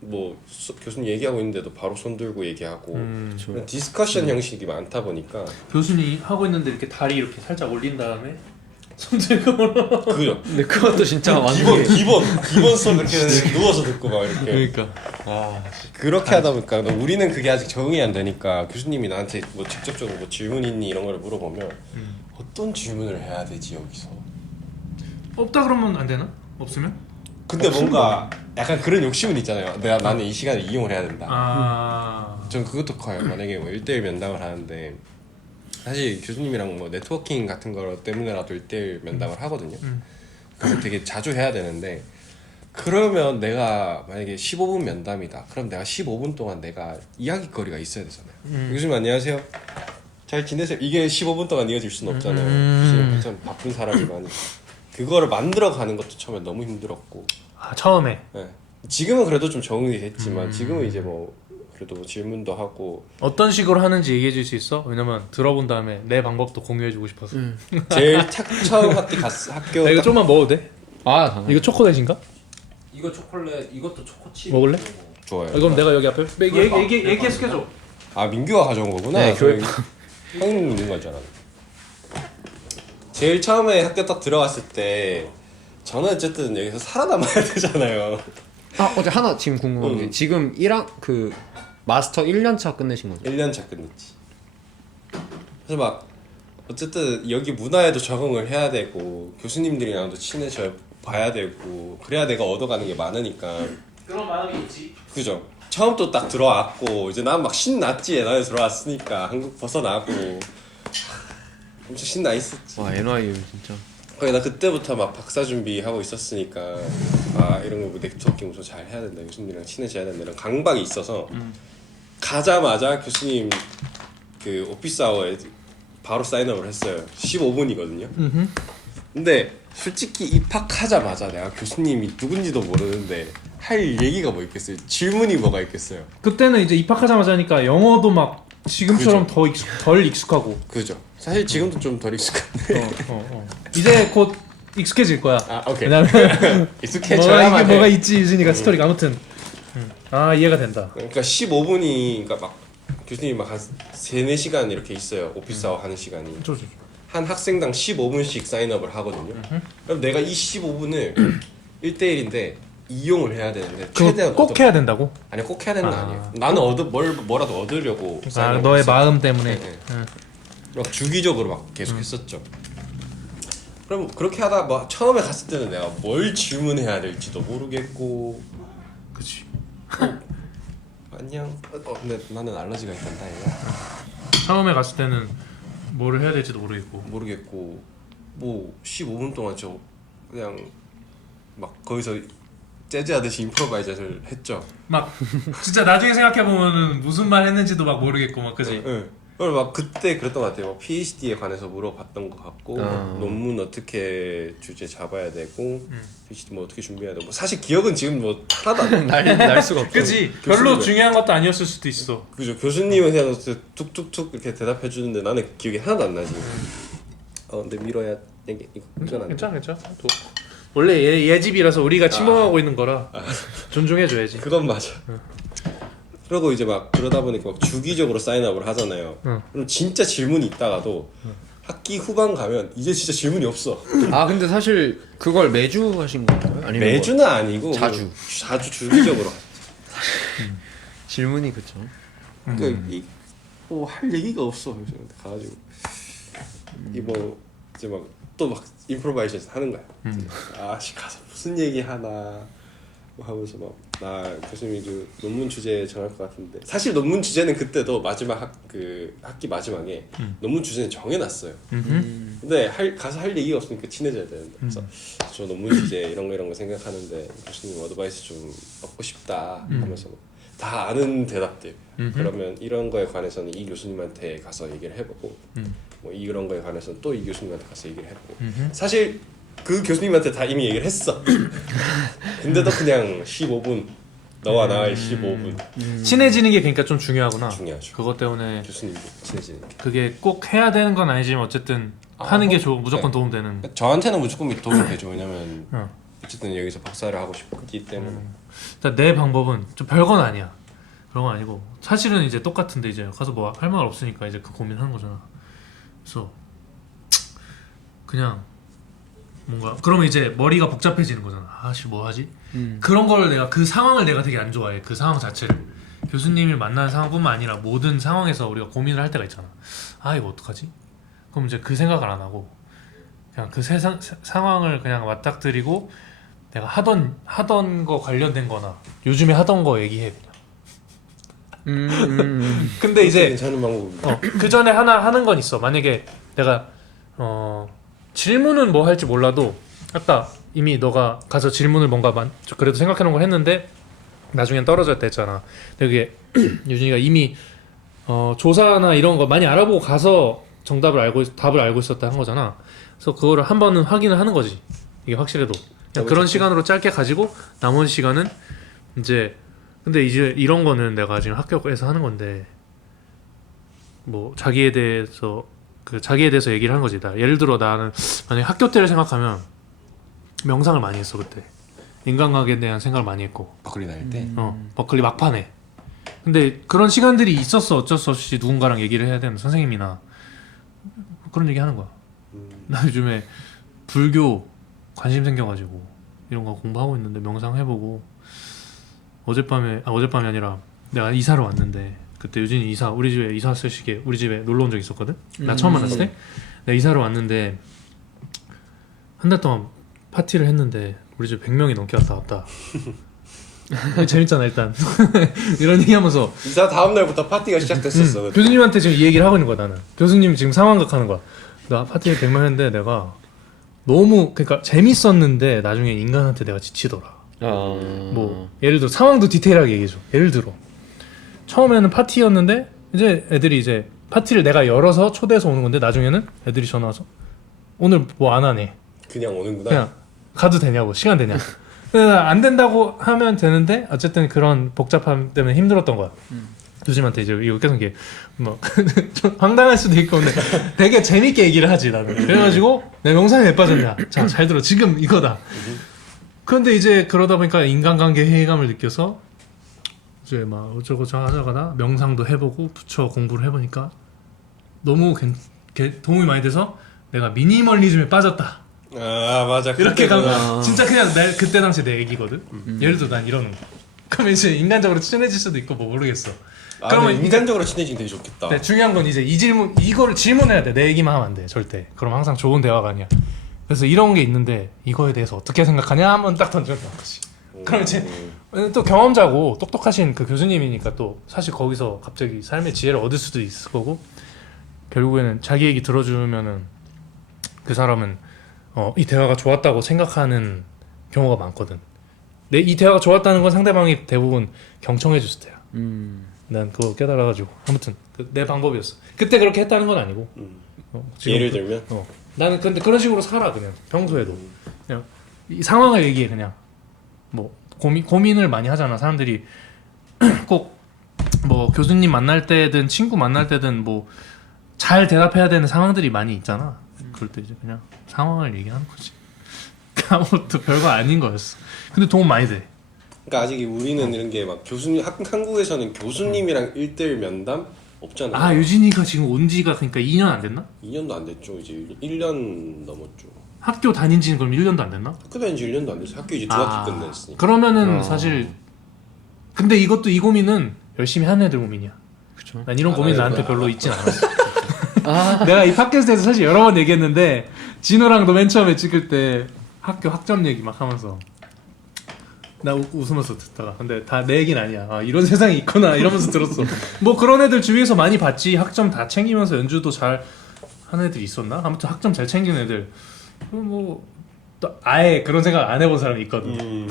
뭐 교수님 얘기하고 있는데도 바로 손 들고 얘기하고 그런 디스커션 형식이 많다 보니까 교수님 하고 있는데 이렇게 다리 이렇게 살짝 올린 다음에 손 들고 그죠. 근데 그것도 진짜 완전 기본 수업 이렇게 누워서 듣고 막 이렇게 그러니까 그렇게 하다 보니까 우리는 그게 아직 적응이 안 되니까 교수님이 나한테 뭐 직접적으로 뭐 질문 있니 이런 걸 물어보면 어떤 질문을 해야 되지 여기서 없다 그러면 안 되나? 없으면? 근데 뭔가 약간 그런 욕심은 있잖아요. 나는 이 시간을 이용을 해야 된다. 전 그것도 커요. 만약에 뭐 1대1 면담을 하는데 사실 교수님이랑 뭐 네트워킹 같은 거 때문에라도 1대1 면담을 하거든요. 그래서 되게 자주 해야 되는데 그러면 내가 만약에 15분 면담이다. 그럼 내가 15분 동안 내가 이야기거리가 있어야 되잖아요. 교수님 안녕하세요. 잘 지내세요. 이게 15분 동안 이어질 수는 없잖아요. 교수님 참 바쁜 사람이고 그거를 만들어가는 것도 처음에 너무 힘들었고. 처음에. 네. 지금은 그래도 좀 적응이 됐지만 지금은 이제 뭐 그래도 뭐 질문도 하고 어떤 식으로 하는지 얘기해 줄 수 있어? 왜냐면 들어본 다음에 내 방법도 공유해 주고 싶어서. 제일 처음 학교 이거 좀만 먹어도 돼? 당연히. 이거 초콜릿인가? 이거 초콜릿, 이것도 초코칩. 먹을래? 좋아요. 그럼 내가 여기 앞에 얘기해서 줘. 아 민규가 가져온 거구나. 네, 교회 형님 있는 건 줄 알았네. 제일 처음에 학교 딱 들어갔을 때 저는 어쨌든 여기서 살아남아야 되잖아요. 어제 하나 지금 궁금한 게 지금 1학 그 마스터 1년차 끝내신 거죠? 1년차 끝냈지. 그래서 막 어쨌든 여기 문화에도 적응을 해야 되고 교수님들이랑도 친해져 봐야 되고 그래야 내가 얻어가는 게 많으니까. 그런 마음이 있지. 그죠. 처음 또 딱 들어왔고 이제 난 막 신났지. 예전에 들어왔으니까 한국 벗어나고 엄청 신나 있었지. 와 NYU 진짜. 나 그때부터 막 박사 준비하고 있었으니까 이런 거 네트워킹 우선 잘 해야 된다. 교수님이랑 친해져야 된다. 이런 강박이 있어서 가자마자 교수님 그 오피스 아워에 바로 사인업을 했어요. 15분이거든요. 근데 솔직히 입학하자마자 내가 교수님이 누군지도 모르는데 할 얘기가 뭐 있겠어요? 질문이 뭐가 있겠어요? 그때는 이제 입학하자마자 하니까 영어도 막 지금처럼 그죠. 덜 익숙하고. 그죠. 사실 지금도 좀 덜 익숙한데 이제 곧 익숙해질 거야. 오케이. 왜냐면 익숙해져야만 해. 뭐가 있지 있으니까 스토리가 아무튼. 이해가 된다. 그러니까 15분이 그러니까 막 교수님이 막 한 3-4시간 이렇게 있어요. 오피스 아워 하는 시간이. 한 학생당 15분씩 사인업을 하거든요. 그럼 내가 이 15분을 1대1인데 이용을 해야 되는데 최대한 꼭 해야 된다고? 아니 꼭 해야 되는 거 아니에요. 나는 뭐라도 얻으려고 사인업을 너의 했어요. 마음 때문에. 네. 막 주기적으로 막 계속 했었죠. 그럼 그렇게 하다 뭐 처음에 갔을 때는 내가 뭘 질문해야 될지도 모르겠고. 그치. 안녕. 근데 나는 알러지가 있단다 이거. 처음에 갔을 때는 뭐를 해야 될지도 모르겠고 뭐 15분 동안 저 그냥 막 거기서 재즈 하듯이 임프로바이저를 했죠. 막 진짜 나중에 생각해 보면은 무슨 말 했는지도 막 모르겠고 막 그지. 응. 그리고 막 그때 그랬던 것 같아요. PhD에 관해서 물어봤던 것 같고 논문 어떻게 주제 잡아야 되고 PhD 뭐 어떻게 준비해야 되고 사실 기억은 지금 뭐 하나도 안 나. 날 수가 없죠. 그지. 별로 교수님은- 중요한 것도 아니었을 수도 있어. 그죠. 교수님은 그냥 툭툭툭 이렇게 대답해 주는데 나는 기억이 하나도 안 나지. 근데 미뤄야 이건 안 돼. 괜찮아. 원래 얘 집이라서 우리가 침범하고 있는 거라 존중해줘야지. 그건 맞아. 그리고 이제 막 그러다 보니까 막 주기적으로 사인업을 하잖아요. 그럼 진짜 질문이 있다가도 학기 후반 가면 이제 진짜 질문이 없어. 근데 사실 그걸 매주 하신 건가요? 아니면 매주는 아니고 자주. 자주 주기적으로. 질문이 그쵸. 그러니까 뭐할 얘기가 없어. 그래서 가가지고 이뭐 이제 막 또 막 임프로바이제이션 하는 거야. 가서 무슨 얘기 하나 뭐 하면서 막 나 교수님이 그 논문 주제 정할 것 같은데 사실 논문 주제는 그때도 마지막 학기 마지막에 논문 주제는 정해놨어요. 근데 가서 할 얘기가 없으니까 친해져야 되는데 그래서 저 논문 주제 이런 거 생각하는데 교수님 어드바이스 좀 받고 싶다 하면서 다 아는 대답들. 그러면 이런 거에 관해서는 이 교수님한테 가서 얘기를 해보고 뭐 이런 거에 관해서는 또 이 교수님한테 가서 얘기를 해보고 사실 그 교수님한테 다 이미 얘기를 했어. 근데도 그냥 15분 너와 나의 15분 친해지는 게 그러니까 좀 중요하구나. 중요하죠. 그것 때문에 교수님도 친해지는 게. 그게 꼭 해야 되는 건 아니지만 어쨌든 하는 게 무조건 네. 도움되는. 저한테는 무조건 도움이 되죠. 왜냐면 어. 어쨌든 여기서 박사를 하고 싶기 때문에. 일단 내 방법은 좀 별건 아니야. 그런 건 아니고 사실은 이제 똑같은데 이제 가서 뭐 할 말 없으니까 이제 그 고민하는 거잖아. 그래서 그냥 뭔가 그러면 이제 머리가 복잡해지는 거잖아. 아씨 뭐 하지? 그런 걸 내가 그 상황을 내가 되게 안 좋아해. 그 상황 자체를. 교수님을 만나는 상황뿐만 아니라 모든 상황에서 우리가 고민을 할 때가 있잖아. 이거 어떡하지? 그럼 이제 그 생각을 안 하고 그냥 그 상황을 그냥 맞닥뜨리고 내가 하던 거 관련된 거나 요즘에 하던 거 얘기해 그냥. 근데 이제 괜찮은 방법입니다. 그 전에 하나 하는 건 있어. 만약에 내가 질문은 뭐 할지 몰라도 아까 이미 너가 가서 질문을 뭔가 그래도 생각해 놓은 걸 했는데 나중엔 떨어졌다 했잖아. 근데 그게 유진이가 이미 조사나 이런 거 많이 알아보고 가서 답을 알고 있었다 한 거잖아. 그래서 그거를 한 번은 확인을 하는 거지. 이게 확실해도 그냥 그런 시간으로 짧게 가지고 나머지 시간은 이제 근데 이제 이런 거는 내가 지금 학교에서 하는 건데 뭐 자기에 대해서 얘기를 하는 거지. 예를 들어 나는 만약에 학교 때를 생각하면 명상을 많이 했어 그때. 인간관계에 대한 생각을 많이 했고 버클리 다닐 때. 버클리 막판에. 근데 그런 시간들이 있었어. 어쩔 수 없이 누군가랑 얘기를 해야 되는 선생님이나 그런 얘기 하는 거야. 나 요즘에 불교 관심 생겨가지고 이런 거 공부하고 있는데 명상 해보고 어젯밤이 아니라 내가 이사를 왔는데 그때 유진이 우리 집에 이사 왔을 시기에 우리 집에 놀러 온 적 있었거든. 나 처음 만났을 때 내가 이사를 왔는데 한 달 동안 파티를 했는데 우리 집에 100명이 넘게 왔다. 재밌잖아 일단. 이런 얘기하면서 이사 다음 날부터 파티가 시작됐었어. 그때. 교수님한테 지금 이 얘기를 하고 있는 거야 나는. 교수님 지금 상황극 하는 거야. 나 파티에 100명 했는데 내가 너무 그러니까 재밌었는데 나중에 인간한테 내가 지치더라. 뭐 예를 들어 상황도 디테일하게 얘기해줘. 예를 들어 처음에는 파티였는데 이제 애들이 이제 파티를 내가 열어서 초대해서 오는 건데 나중에는 애들이 전화 와서 오늘 뭐 안 하네. 그냥 오는구나. 그냥 가도 되냐고 시간 되냐. 안 된다고 하면 되는데 어쨌든 그런 복잡함 때문에 힘들었던 거야. 교수님한테 이제 이거 계속 이게 뭐 좀 황당할 수도 있고 근데 되게 재밌게 얘기를 하지 나는. 그래가지고 내 명상에 왜 빠졌냐. 자 잘 들어 지금 이거다. 그런데 이제 그러다 보니까 인간관계 회의감을 느껴서 이제 막 어쩌고저쩌고 하다가 명상도 해보고 부처 공부를 해보니까 너무 도움이 많이 돼서 내가 미니멀리즘에 빠졌다. 아 맞아. 이렇게 그때구나. 가면 진짜 그냥 그때 당시 내 얘기거든. 예를 들어 난 이러는 거. 그러면 이제 인간적으로 친해질 수도 있고 뭐 모르겠어. 그러면 인간적으로 친해지면 되게 좋겠다. 네, 중요한 건 이제 이거를 질문해야 돼. 내 얘기만 하면 안 돼. 절대. 그럼 항상 좋은 대화가 아니야. 그래서 이런 게 있는데 이거에 대해서 어떻게 생각하냐 한번 딱 던져놓은 거지. 그럼 이제 또 경험자고 똑똑하신 그 교수님이니까 또 사실 거기서 갑자기 삶의 지혜를 얻을 수도 있을 거고 결국에는 자기 얘기 들어주면은 그 사람은 이 대화가 좋았다고 생각하는 경우가 많거든. 이 대화가 좋았다는 건 상대방이 대부분 경청해 줬을 때야. 난 그거 깨달아가지고 아무튼 내 방법이었어. 그때 그렇게 했다는 건 아니고. 예를 들면 나는 근데 그런 식으로 살아 그냥 평소에도 그냥 이 상황을 얘기해 그냥 뭐 고민을 많이 하잖아 사람들이. 꼭 뭐 교수님 만날 때든 친구 만날 때든 뭐 잘 대답해야 되는 상황들이 많이 있잖아. 그럴 때 이제 그냥 상황을 얘기하는 거지. 아무것도 별거 아닌 거였어. 근데 도움 많이 돼. 그러니까 아직 우리는 이런 게 막 교수님 한국에서는 교수님이랑 1대1 면담 없잖아요. 아 유진이가 지금 온 지가 그러니까 2년 안 됐나? 2년도 안 됐죠. 이제 1년 넘었죠. 학교 다닌 지는 그럼 1년도 안 됐나? 학교 다닌 지 1년도 안 됐어요. 학교 이제 두 학기 끝냈으니까. 그러면은 사실 근데 이 고민은 열심히 하는 애들 고민이야. 그쵸. 난 이런 고민 나한테 거야. 별로 있진 않았어. 내가 이 팟캐스트에서 사실 여러 번 얘기했는데 진호랑도 맨 처음에 찍을 때 학교 학점 얘기 막 하면서 나 웃으면서 듣다가 근데 다 내 얘기는 아니야. 이런 세상이 있구나 이러면서 들었어. 뭐 그런 애들 주위에서 많이 봤지. 학점 다 챙기면서 연주도 잘 하는 애들이 있었나? 아무튼 학점 잘 챙기는 애들 뭐 또 아예 그런 생각 안 해본 사람이 있거든.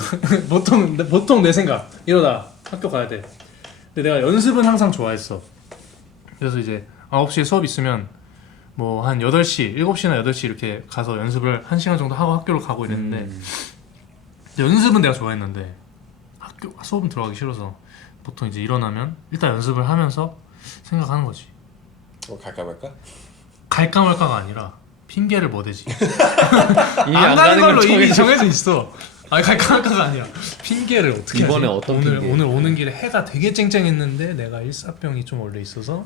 보통 내 생각 이러다 학교 가야 돼. 근데 내가 연습은 항상 좋아했어. 그래서 이제 9시에 수업 있으면 뭐 한 8시, 7시나 8시 이렇게 가서 연습을 1시간 정도 하고 학교를 가고 이랬는데 연습은 내가 좋아했는데 수업은 들어가기 싫어서 보통 이제 일어나면 일단 연습을 하면서 생각하는 거지. 갈까 말까? 갈까 말까가 아니라 핑계를 뭐 대지. 이미 안 가는 걸로 걸 이미 정해져 있어. 갈까 말까가 아니야. 핑계를 어떻게 이번에 하지? 어떤 핑계? 오늘 오는 길에 해가 되게 쨍쨍했는데 내가 일사병이 좀 원래 있어서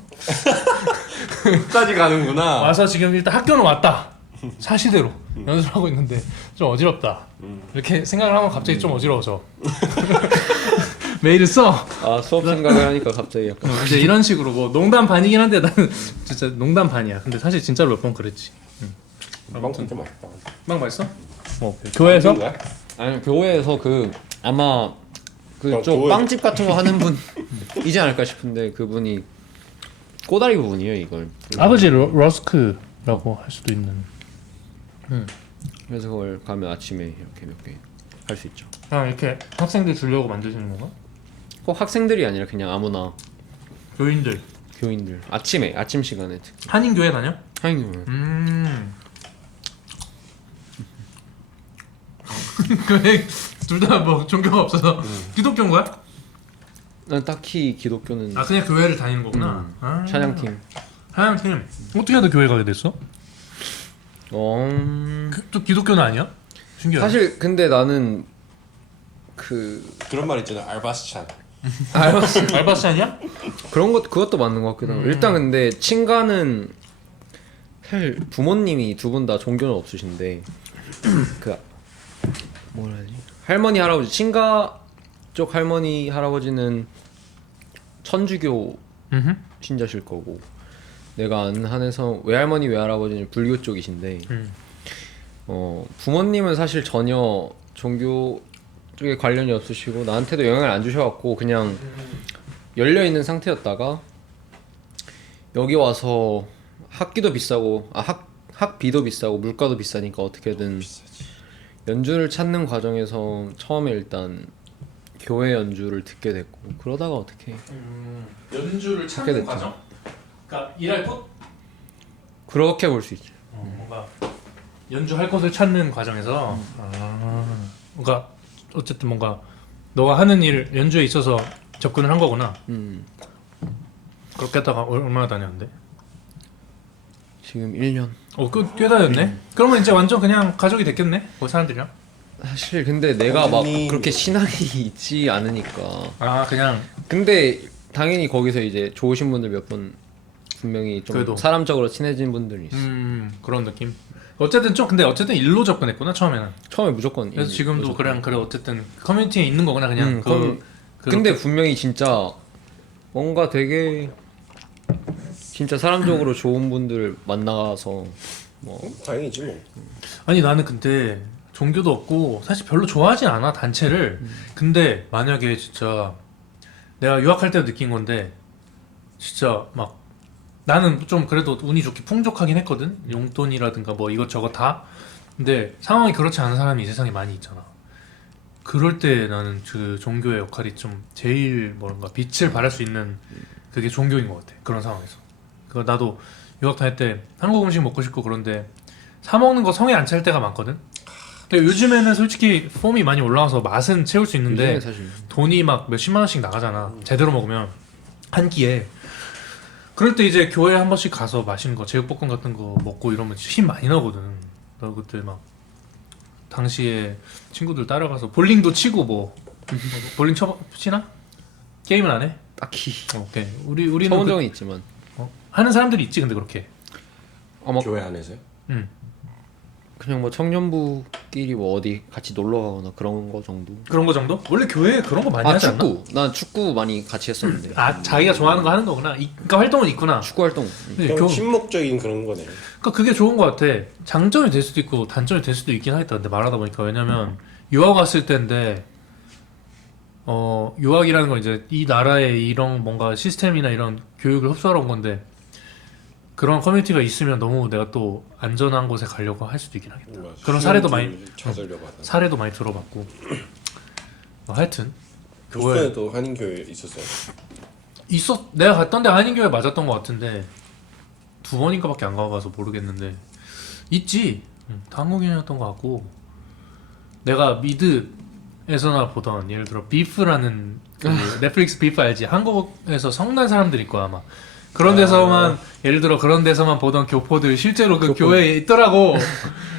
끝까지 가는구나. 와서 지금 일단 학교는 왔다. 사실대로 연습하고 있는데 좀 어지럽다. 이렇게 생각을 하면 갑자기 좀 어지러워져. 메일을 써. 수업 생각을 하니까 갑자기 약간 이제 이런 식으로 뭐 농담 반이긴 한데 나는 진짜 농담 반이야. 근데 사실 진짜로 몇 번 그랬지. 빵 진짜 맛있다. 빵 맛있어? 교회에서? 거야? 아니 교회에서 그 아마 그쪽 교회. 빵집 같은 거 하는 분이지 않을까 싶은데 그분이 꼬다리 부분이에요 이걸. 아버지 러스크라고 할 수도 있는. 그래서 그걸 가면 아침에 이렇게 몇 개 할 수 있죠. 그냥 이렇게 학생들 주려고 만드시는 건가? 꼭 학생들이 아니라 그냥 아무나 교인들. 교인들 아침 시간에 특히 한인 교회 다녀? 한인 교회 둘 다 뭐 종교가 없어서 기독교인 거야? 난 딱히 기독교는 아 그냥 교회를 다니는 거구나. 아. 찬양팀. 찬양팀. 어떻게 하다 교회 가게 됐어? 또 기독교는 아니야? 신기하다. 사실 근데 나는 그 그런 말 있잖아. 알바스찬. 알바스찬이야? 그것도 맞는 것 같기도 하고 일단 근데 친가는 사실 부모님이 두 분 다 종교는 없으신데 그 뭐라 하지 할머니 할아버지 친가 쪽 할머니 할아버지는 천주교 신자실 거고 내가 아는 한에서 외할머니 외할아버지는 불교 쪽이신데 부모님은 사실 전혀 종교 쪽에 관련이 없으시고 나한테도 영향을 안 주셔갖고 그냥 열려 있는 상태였다가 여기 와서 학비도 비싸고 학비도 비싸고 물가도 비싸니까 어떻게든 연주를 찾는 과정에서 처음에 일단 교회 연주를 듣게 됐고 그러다가 어떻게 연주를 그렇게 찾는 됐죠. 과정? 그러니까 일할 곳? 그렇게 볼 수 있죠. 뭔가 연주할 곳을 찾는 과정에서 그러니까 어쨌든 뭔가 너가 하는 일 연주에 있어서 접근을 한 거구나. 그렇게 했다가 얼마나 다녔는데? 지금 1년. 꽤 다녔네. 그러면 이제 완전 그냥 가족이 됐겠네. 그 사람들이랑. 사실 근데 내가 막 어머님. 그렇게 신앙이 있지 않으니까. 아 그냥 근데 당연히 거기서 이제 좋으신 분들 몇 분 분명히 좀 그래도. 사람적으로 친해진 분들이 있어. 그런 느낌. 어쨌든 근데 어쨌든 일로 접근했구나 처음에는. 처음에 무조건. 그래서 이- 지금도 무조건. 그래 어쨌든 커뮤니티에 있는 거구나 그냥. 근데 분명히 진짜 뭔가 되게 진짜 사람적으로 좋은 분들 만나서 뭐 다행이지 뭐. 아니 나는 근데 종교도 없고 사실 별로 좋아하진 않아 단체를. 근데 만약에 진짜 내가 유학할 때도 느낀 건데 진짜 막 나는 좀 그래도 운이 좋게 풍족하긴 했거든. 용돈이라든가 뭐 이것저것 다. 근데 상황이 그렇지 않은 사람이 이 세상에 많이 있잖아. 그럴 때 나는 그 종교의 역할이 좀 제일 뭔가 빛을 발할 수 있는 그게 종교인 것 같아. 그런 상황에서. 그 나도 유학 다닐 때 한국 음식 먹고 싶고 그런데 사 먹는 거 성에 안 찰 때가 많거든. 근데 요즘에는 솔직히 폼이 많이 올라와서 맛은 채울 수 있는데 요즘에 사실 돈이 막 몇십만 원씩 나가잖아. 제대로 먹으면 한 끼에. 그럴 때 이제 교회 한 번씩 가서 맛있는 거 제육볶음 같은 거 먹고 이러면 진짜 힘 많이 나거든. 나 그때 막 당시에 친구들 따라가서 볼링도 치고 뭐 볼링 치나? 게임은 안 해? 딱히 오케이. 우리는 쳐본 적은 있지만 하는 사람들이 있지 근데 그렇게. 아마 교회 안에서요? 그냥 뭐 청년부끼리 뭐 어디 같이 놀러 가거나 그런 거 정도. 그런 거 정도? 원래 교회에 그런 거 많이 하지 않나? 축구. 난 축구 많이 같이 했었는데. 아 자기가 좋아하는 거 하는 거구나. 그러니까 활동은 있구나. 축구 활동. 근데 그럼 친목적인 그런 거네. 그러니까 그게 좋은 것 같아. 장점이 될 수도 있고 단점이 될 수도 있긴 하겠다. 근데 말하다 보니까 왜냐면 유학 왔을 때인데 유학이라는 건 이제 이 나라의 이런 뭔가 시스템이나 이런 교육을 흡수하러 온 건데 그런 커뮤니티가 있으면 너무 내가 또 안전한 곳에 가려고 할 수도 있긴 하겠다. 그런 사례도 많이 찾으려고 하다. 사례도 많이 들어봤고. 하여튼 교회에도 한인 교회 있었어요. 내가 갔던 데 한인교회 맞았던 것 같은데 두 번인가밖에 안 가봐서 모르겠는데 있지. 다 한국인이었던 것 같고 내가 미드에서나 보던 예를 들어 비프라는 그 넷플릭스 비프 알지? 한국에서 성난 사람들일 거야 아마. 그런 데서만 예를 들어 그런 데서만 보던 교포들 실제로 그 교회에 있더라고.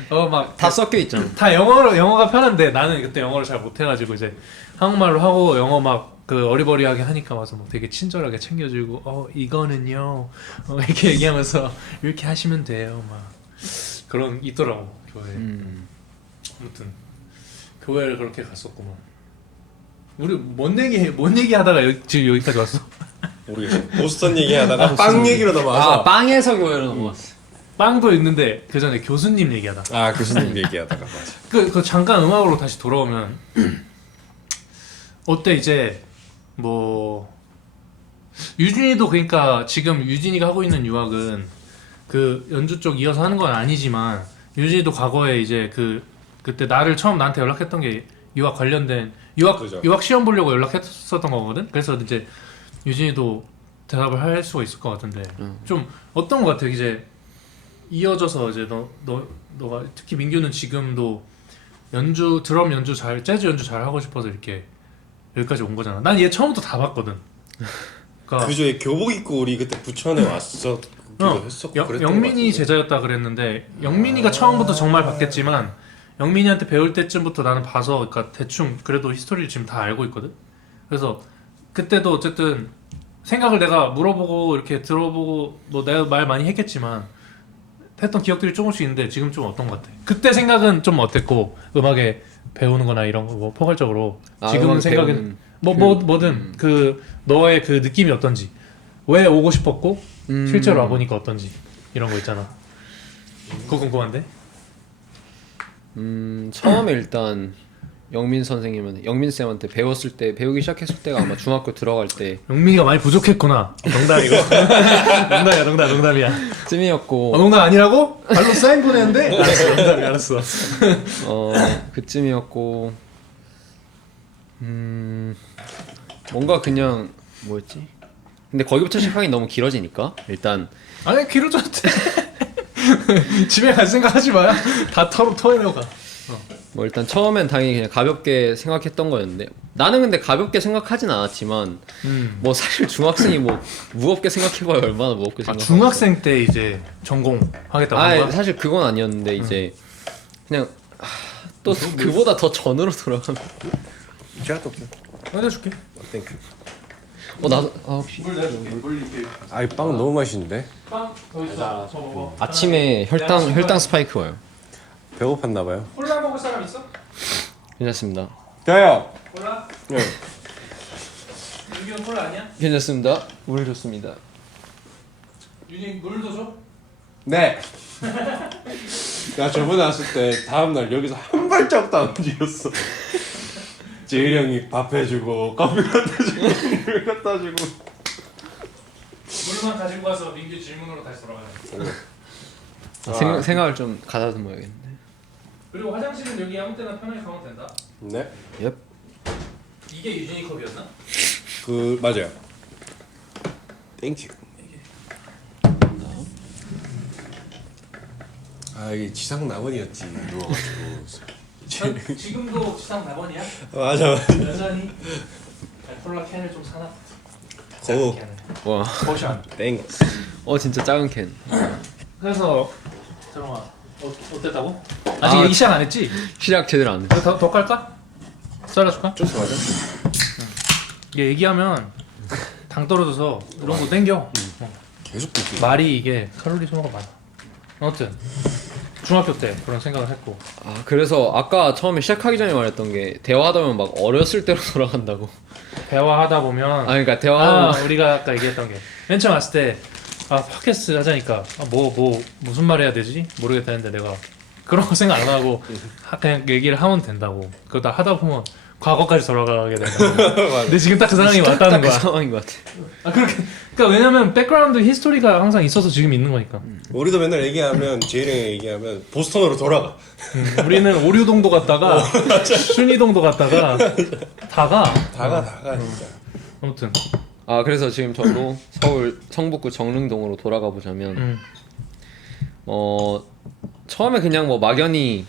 막 다 섞여 있잖아. 다 영어가 편한데 나는 그때 영어를 잘 못해가지고 이제 한국말로 하고 영어 막 그 어리버리하게 하니까 와서 막 되게 친절하게 챙겨주고 이거는요 이렇게 얘기하면서 이렇게 하시면 돼요 막 그런 있더라고 교회. 아무튼 교회를 그렇게 갔었구만. 우리 뭔 얘기 하다가 지금 여기까지 왔어? 모르겠어. 보스턴 얘기하다가 빵 얘기로 넘어와서 빵에서 교회로 넘어갔어. 빵도 있는데 그 전에 교수님 얘기하다. 아 교수님 얘기하다가 맞아. 그 잠깐 음악으로 다시 돌아오면 어때 이제 뭐 유진이도 그러니까 지금 유진이가 하고 있는 유학은 그 연주 쪽 이어서 하는 건 아니지만 유진이도 과거에 이제 그때 나를 처음 나한테 연락했던 게 유학 관련된 그죠. 유학 시험 보려고 연락했었던 거거든. 그래서 이제 유진이도 대답을 할 수가 있을 것 같은데 좀 어떤 것 같아 이제 이어져서 이제 너가 특히 민규는 지금도 연주 드럼 연주 잘 재즈 연주 잘 하고 싶어서 이렇게 여기까지 온 거잖아. 난 얘 처음부터 다 봤거든. 그러니까 그조에 교복 입고 우리 그때 부천에 왔었기도 했었고 그랬던 영민이 것 같은데. 제자였다 그랬는데 영민이가 처음부터 정말 봤겠지만 영민이한테 배울 때쯤부터 나는 봐서 그러니까 대충 그래도 히스토리를 지금 다 알고 있거든. 그래서 그때도 어쨌든 생각을 내가 물어보고 이렇게 들어보고 뭐 내가 말 많이 했겠지만 했던 기억들이 조금씩 있는데 지금 좀 어떤 것 같아? 그때 생각은 좀 어땠고 음악에 배우는 거나 이런 거 뭐 포괄적으로 지금 음악 생각은 배우는 뭐든 그 너의 그 느낌이 어떤지 왜 오고 싶었고 실제로 와보니까 어떤지 이런 거 있잖아. 그거 궁금한데? 처음에 일단 영민 선생님은 영민 쌤한테 배웠을 때 배우기 시작했을 때가 아마 중학교 들어갈 때 영민이가 많이 부족했구나. 농담이고. 농담이야. 쯤이었고 농담 아니라고? 발로 사인 보내는데? 알았어, 농담이 알았어. 그쯤이었고 뭔가 그냥 뭐였지? 근데 거기부터 시작하기 너무 길어지니까 일단 아니 길어져도 돼. 집에 갈 생각 하지 마요. 다 토해내고 가. 뭐 일단 처음엔 당연히 그냥 가볍게 생각했던 거였는데 나는 근데 가볍게 생각하진 않았지만 뭐 사실 중학생이 뭐 무겁게 생각해봐야 얼마나 무겁게 생각해. 중학생 때 이제 전공하겠다고 한 거야? 사실 그건 아니었는데 이제 그냥 또 그보다 더 전으로 돌아가면 제가 또 해줄게. 땡큐. 나도 혹시 물 내줄게. 물 이렇게. 아이 빵 너무 맛있는데. 빵더 있어. 저 먹어. 아침에 혈당 스파이크 와요. 배고팠나 봐요. 콜라 먹을 사람 있어? 괜찮습니다. 저요. 콜라? 네. 윤기는 콜라 아니야? 괜찮습니다. 물 좋습니다. 윤이 물도 줘? 네. 나 저번에 왔을 때 다음 날 여기서 한 발짝도 안 움직였어. 재일 형이 밥 해주고 커피 갖다 주고 물 갖다 주고. 물만 가지고 가서 민규 질문으로 다시 돌아가야 돼. 생각을 좀 가다듬어야겠네. 그리고 화장실은 여기 아무 때나 편하게 가면 된다. 네. 옙. 이게 유진이 컵이었나? 그 맞아요. 땡큐. 아 이게 지상 남원이었지 누워가지고. 지금도 지상 4번이야? 맞아. 여전히 콜라 캔을 좀 사놔. 오. 와. 포션. 땡. 진짜 작은 캔. 그래서 잠깐만 어땠다고? 아직 얘기 시작 안 했지? 시작 제대로 안 해. 더 깔까? 잘라줄까? 좀 맞아. 이게 얘기하면 당 떨어져서 이런 거 땡겨. 계속 듣기. 말이 이게 칼로리 소모가 많아. 아무튼 중학교 때 그런 생각을 했고. 그래서 아까 처음에 시작하기 전에 말했던 게 대화하다 보면 막 어렸을 때로 돌아간다고. 대화하다 보면 그러니까 대화하다 우리가 아까 얘기했던 게 맨 처음 왔을 때 팟캐스트 하자니까 무슨 말 해야 되지? 모르겠다 했는데 내가 그런 거 생각 안 하고 그냥 얘기를 하면 된다고. 그러다 하다 보면 과거까지 돌아가게 된다고. 근데 지금 딱 그 상황이 왔다는 그 거야. 상황인 것 같아. 그러니까 왜냐면 백그라운드 히스토리가 항상 있어서 지금 있는 거니까. 우리도 맨날 얘기하면 재일 형이 얘기하면 보스턴으로 돌아가. 우리는 오류동도 갔다가 순이동도 갔다가 다가 다가 진짜. 아무튼 그래서 지금 저도 서울 성북구 정릉동으로 돌아가 보자면 처음에 그냥 뭐 막연히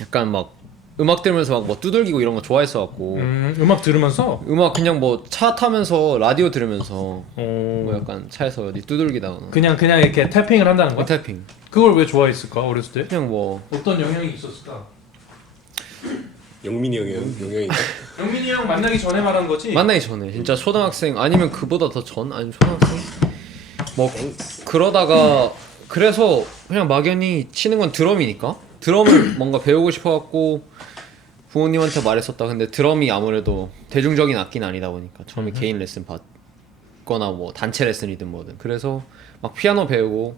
약간 막 음악 들으면서 막 뭐 두들기고 이런 거 좋아했어 갖고 음악 들으면서 음악 그냥 뭐 차 타면서 라디오 들으면서 뭐 약간 차에서 어디 두들기다거나 그냥 이렇게 태핑을 한다는 거야? 태핑 그걸 왜 좋아했을까 어렸을 때? 그냥 뭐 어떤 영향이 있었을까? 영민이 형이 영향인가? 영민이 형 만나기 전에 말한 거지? 만나기 전에 진짜 초등학생 아니면 그보다 더 전 아니면 초등학생 뭐 그러다가 그래서 그냥 막연히 치는 건 드럼이니까 드럼을 뭔가 배우고 싶어갖고 부모님한테 말했었다. 근데 드럼이 아무래도 대중적인 악기는 아니다 보니까 처음에 개인 레슨 받거나 뭐 단체 레슨이든 뭐든 그래서 막 피아노 배우고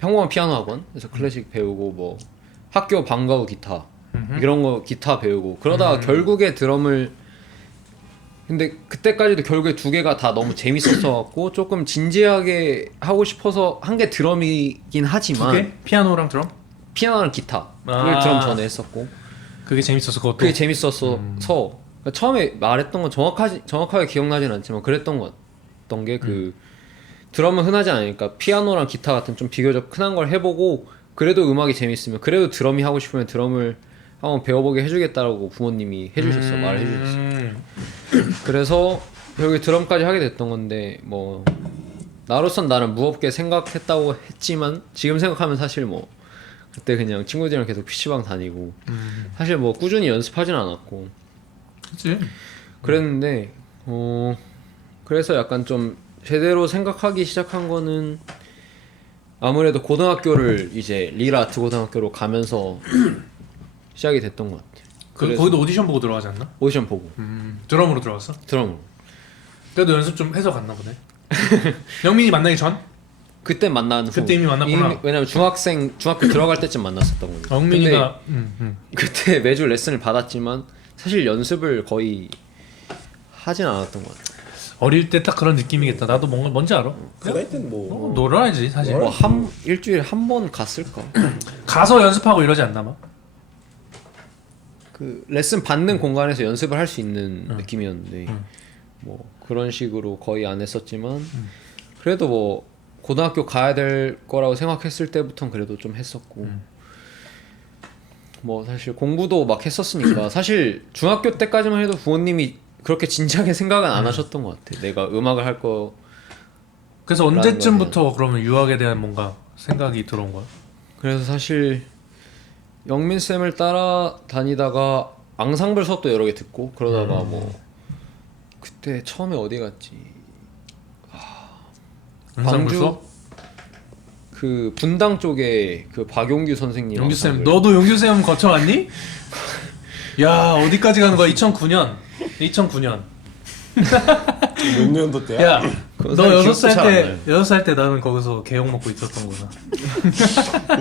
평범한 피아노 학원 그래서 클래식 배우고 뭐 학교 방과 후 기타 이런 거 기타 배우고 그러다가 결국에 드럼을 근데 그때까지도 결국에 두 개가 다 너무 재밌었어 갖고 조금 진지하게 하고 싶어서 한 게 드럼이긴 하지만 두 개? 피아노랑 드럼? 피아노랑 기타를 드럼 전에 했었고 그게 재밌었어 그것도. 그게 재밌었어 그러니까 처음에 말했던 건 정확하게 기억나진 않지만 그랬던 것 같던 게 그 드럼은 흔하지 않으니까 피아노랑 기타 같은 좀 비교적 흔한 걸 해보고 그래도 음악이 재밌으면 그래도 드럼이 하고 싶으면 드럼을 한번 배워보게 해주겠다라고 부모님이 해주셨어 말을 해주셨어. 그래서 결국에 드럼까지 하게 됐던 건데 뭐 나로선 나는 무겁게 생각했다고 했지만 지금 생각하면 사실 뭐 그때 그냥 친구들이랑 계속 PC방 다니고 사실 뭐 꾸준히 연습하진 않았고 그치. 그랬는데 그래서 약간 좀 제대로 생각하기 시작한 거는 아무래도 고등학교를 이제 리라 아트 고등학교로 가면서 시작이 됐던 것 같아요. 그래서 거기도 오디션 보고 들어가지 않나? 오디션 보고 드럼으로 들어갔어? 드럼으로 그래도 연습 좀 해서 갔나 보네. 영민이 만나기 전? 그때 만난 그때 이미 만났구나. 왜냐면 중학교 들어갈 때쯤 만났었던 거예요. 영민이가 근데 그때 매주 레슨을 받았지만 사실 연습을 거의 하진 않았던 것 같아요. 어릴 때 딱 그런 느낌이겠다. 나도 뭔지 알아? 그 나이 때는 뭐 놀아야지 사실. 뭐 일주일에 한 번 갔을까? 가서 연습하고 이러지 않나 봐. 그 레슨 받는 공간에서 연습을 할 수 있는 느낌이었는데 뭐 그런 식으로 거의 안 했었지만 그래도 뭐 고등학교 가야 될 거라고 생각했을 때부터는 그래도 좀 했었고 뭐 사실 공부도 막 했었으니까 사실 중학교 때까지만 해도 부모님이 그렇게 진지하게 생각은 안 하셨던 것 같아. 내가 음악을 할 거. 그래서 언제쯤부터 그러면 유학에 대한 뭔가 생각이 들어온 거야? 그래서 사실 영민 쌤을 따라다니다가 앙상블 수업도 여러 개 듣고 그러다가 뭐 그때 처음에 어디 갔지? 앙상블 수업? 그 분당 쪽에 그 박용규 선생님. 용규 쌤, 앙상블. 너도 용규 쌤 거쳐왔니? 야 어디까지 가는 거야? 2009년. 2009년. 몇 년도 때야? 야, 그건 너 사실 기억도 6살 잘안 때 나요. 6살 때 나는 거기서 개욕 먹고 있었던 거다.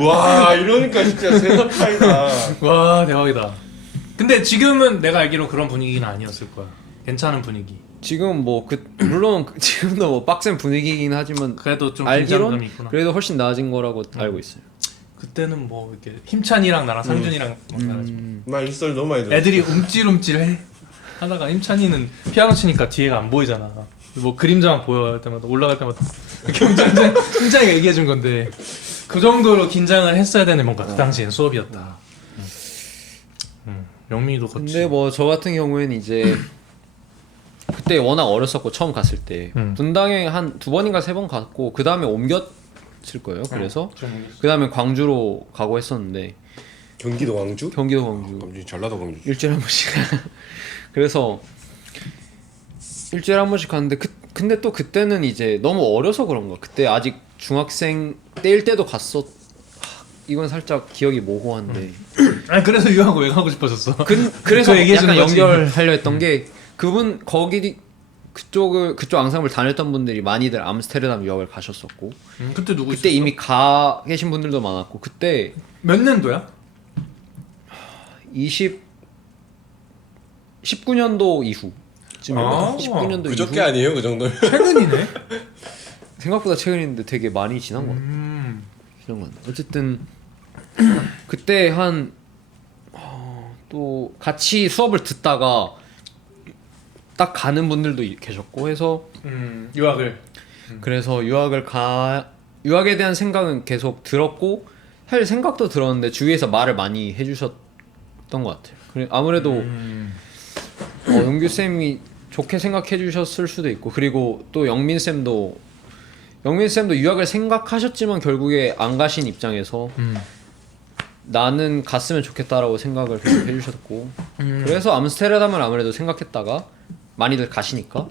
와 이러니까 진짜 세상 차이다. 와 대박이다. 근데 지금은 내가 알기로 그런 분위기는 아니었을 거야. 괜찮은 분위기. 지금 뭐 물론 지금도 뭐 빡센 분위기긴 하지만 그래도 좀 긴장감이 알기론 있구나. 그래도 훨씬 나아진 거라고 알고 있어요. 그때는 뭐 이렇게 힘찬이랑 나랑 상준이랑 막 나가지고 나 이 썰 너무 많이 들었어. 애들이 움찔움찔해 하다가 힘찬이는 피아노 치니까 뒤에가 안 보이잖아. 뭐 그림자만 보여 할 때마다 올라갈 때마다 이렇게 힘찬이가 얘기해 준 건데 그 정도로 긴장을 했어야 되는 뭔가 그 당시엔 수업이었다. 영민이도 그렇지. 근데 뭐 저 같은 경우에는 이제 그때 워낙 어렸었고 처음 갔을 때 분당에 한 2번인가 3번 갔고 그 다음에 옮겼을 거예요. 그래서 그 다음에 광주로 가고 했었는데 경기도 광주? 경기도 광주 광주 전라도 광주. 일주일에 한 번씩 그래서 일주일에 한 번씩 갔는데 근데 또 그때는 이제 너무 어려서 그런가 그때 아직 중학생 때일 때도 이건 살짝 기억이 모호한데 아니 그래서 유학 왜 가고 싶어졌어? 그래서 그거 얘기해 약간 주는 거지. 연결하려 했던 게 그분 그쪽 앙상블 다녔던 분들이 많이들 암스테르담 유학을 가셨었고 그때 누구 그때 있었어? 이미 가 계신 분들도 많았고 그때 몇 년도야? 19년도 이후쯤이에요. 19년도 그저께 이후 아니에요 그 정도? 최근이네. 생각보다 최근인데 되게 많이 지난 것 같아요. 어쨌든 그때 또 같이 수업을 듣다가 딱 가는 분들도 계셨고 해서 유학을. 그래서 유학에 대한 생각은 계속 들었고 사실 생각도 들었는데 주위에서 말을 많이 해주셨던 것 같아요. 아무래도 영규 쌤이 좋게 생각해 주셨을 수도 있고 그리고 또 영민 쌤도 유학을 생각하셨지만 결국에 안 가신 입장에서 나는 갔으면 좋겠다라고 생각을 계속 해주셨고 그래서 암스테르담을 아무래도 생각했다가 많이들 가시니까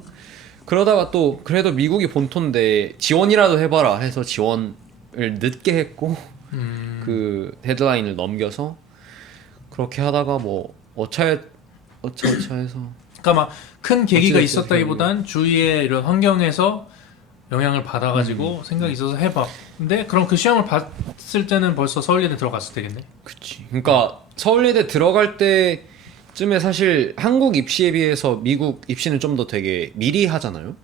그러다가 또 그래도 미국이 본토인데 지원이라도 해봐라 해서 지원을 늦게 했고 그 데드라인을 넘겨서 그렇게 하다가 뭐 어차해서 그러니까 막 큰 계기가 어찌됐든 있었다기보단 주위의 이런 환경에서 영향을 받아가지고 생각이 있어서 해봐. 근데 그럼 그 시험을 봤을 때는 벌써 서울예대 들어갔을 때겠네. 그치. 그러니까 서울예대 들어갈 때쯤에 사실 한국 입시에 비해서 미국 입시는 좀 더 되게 미리 하잖아요.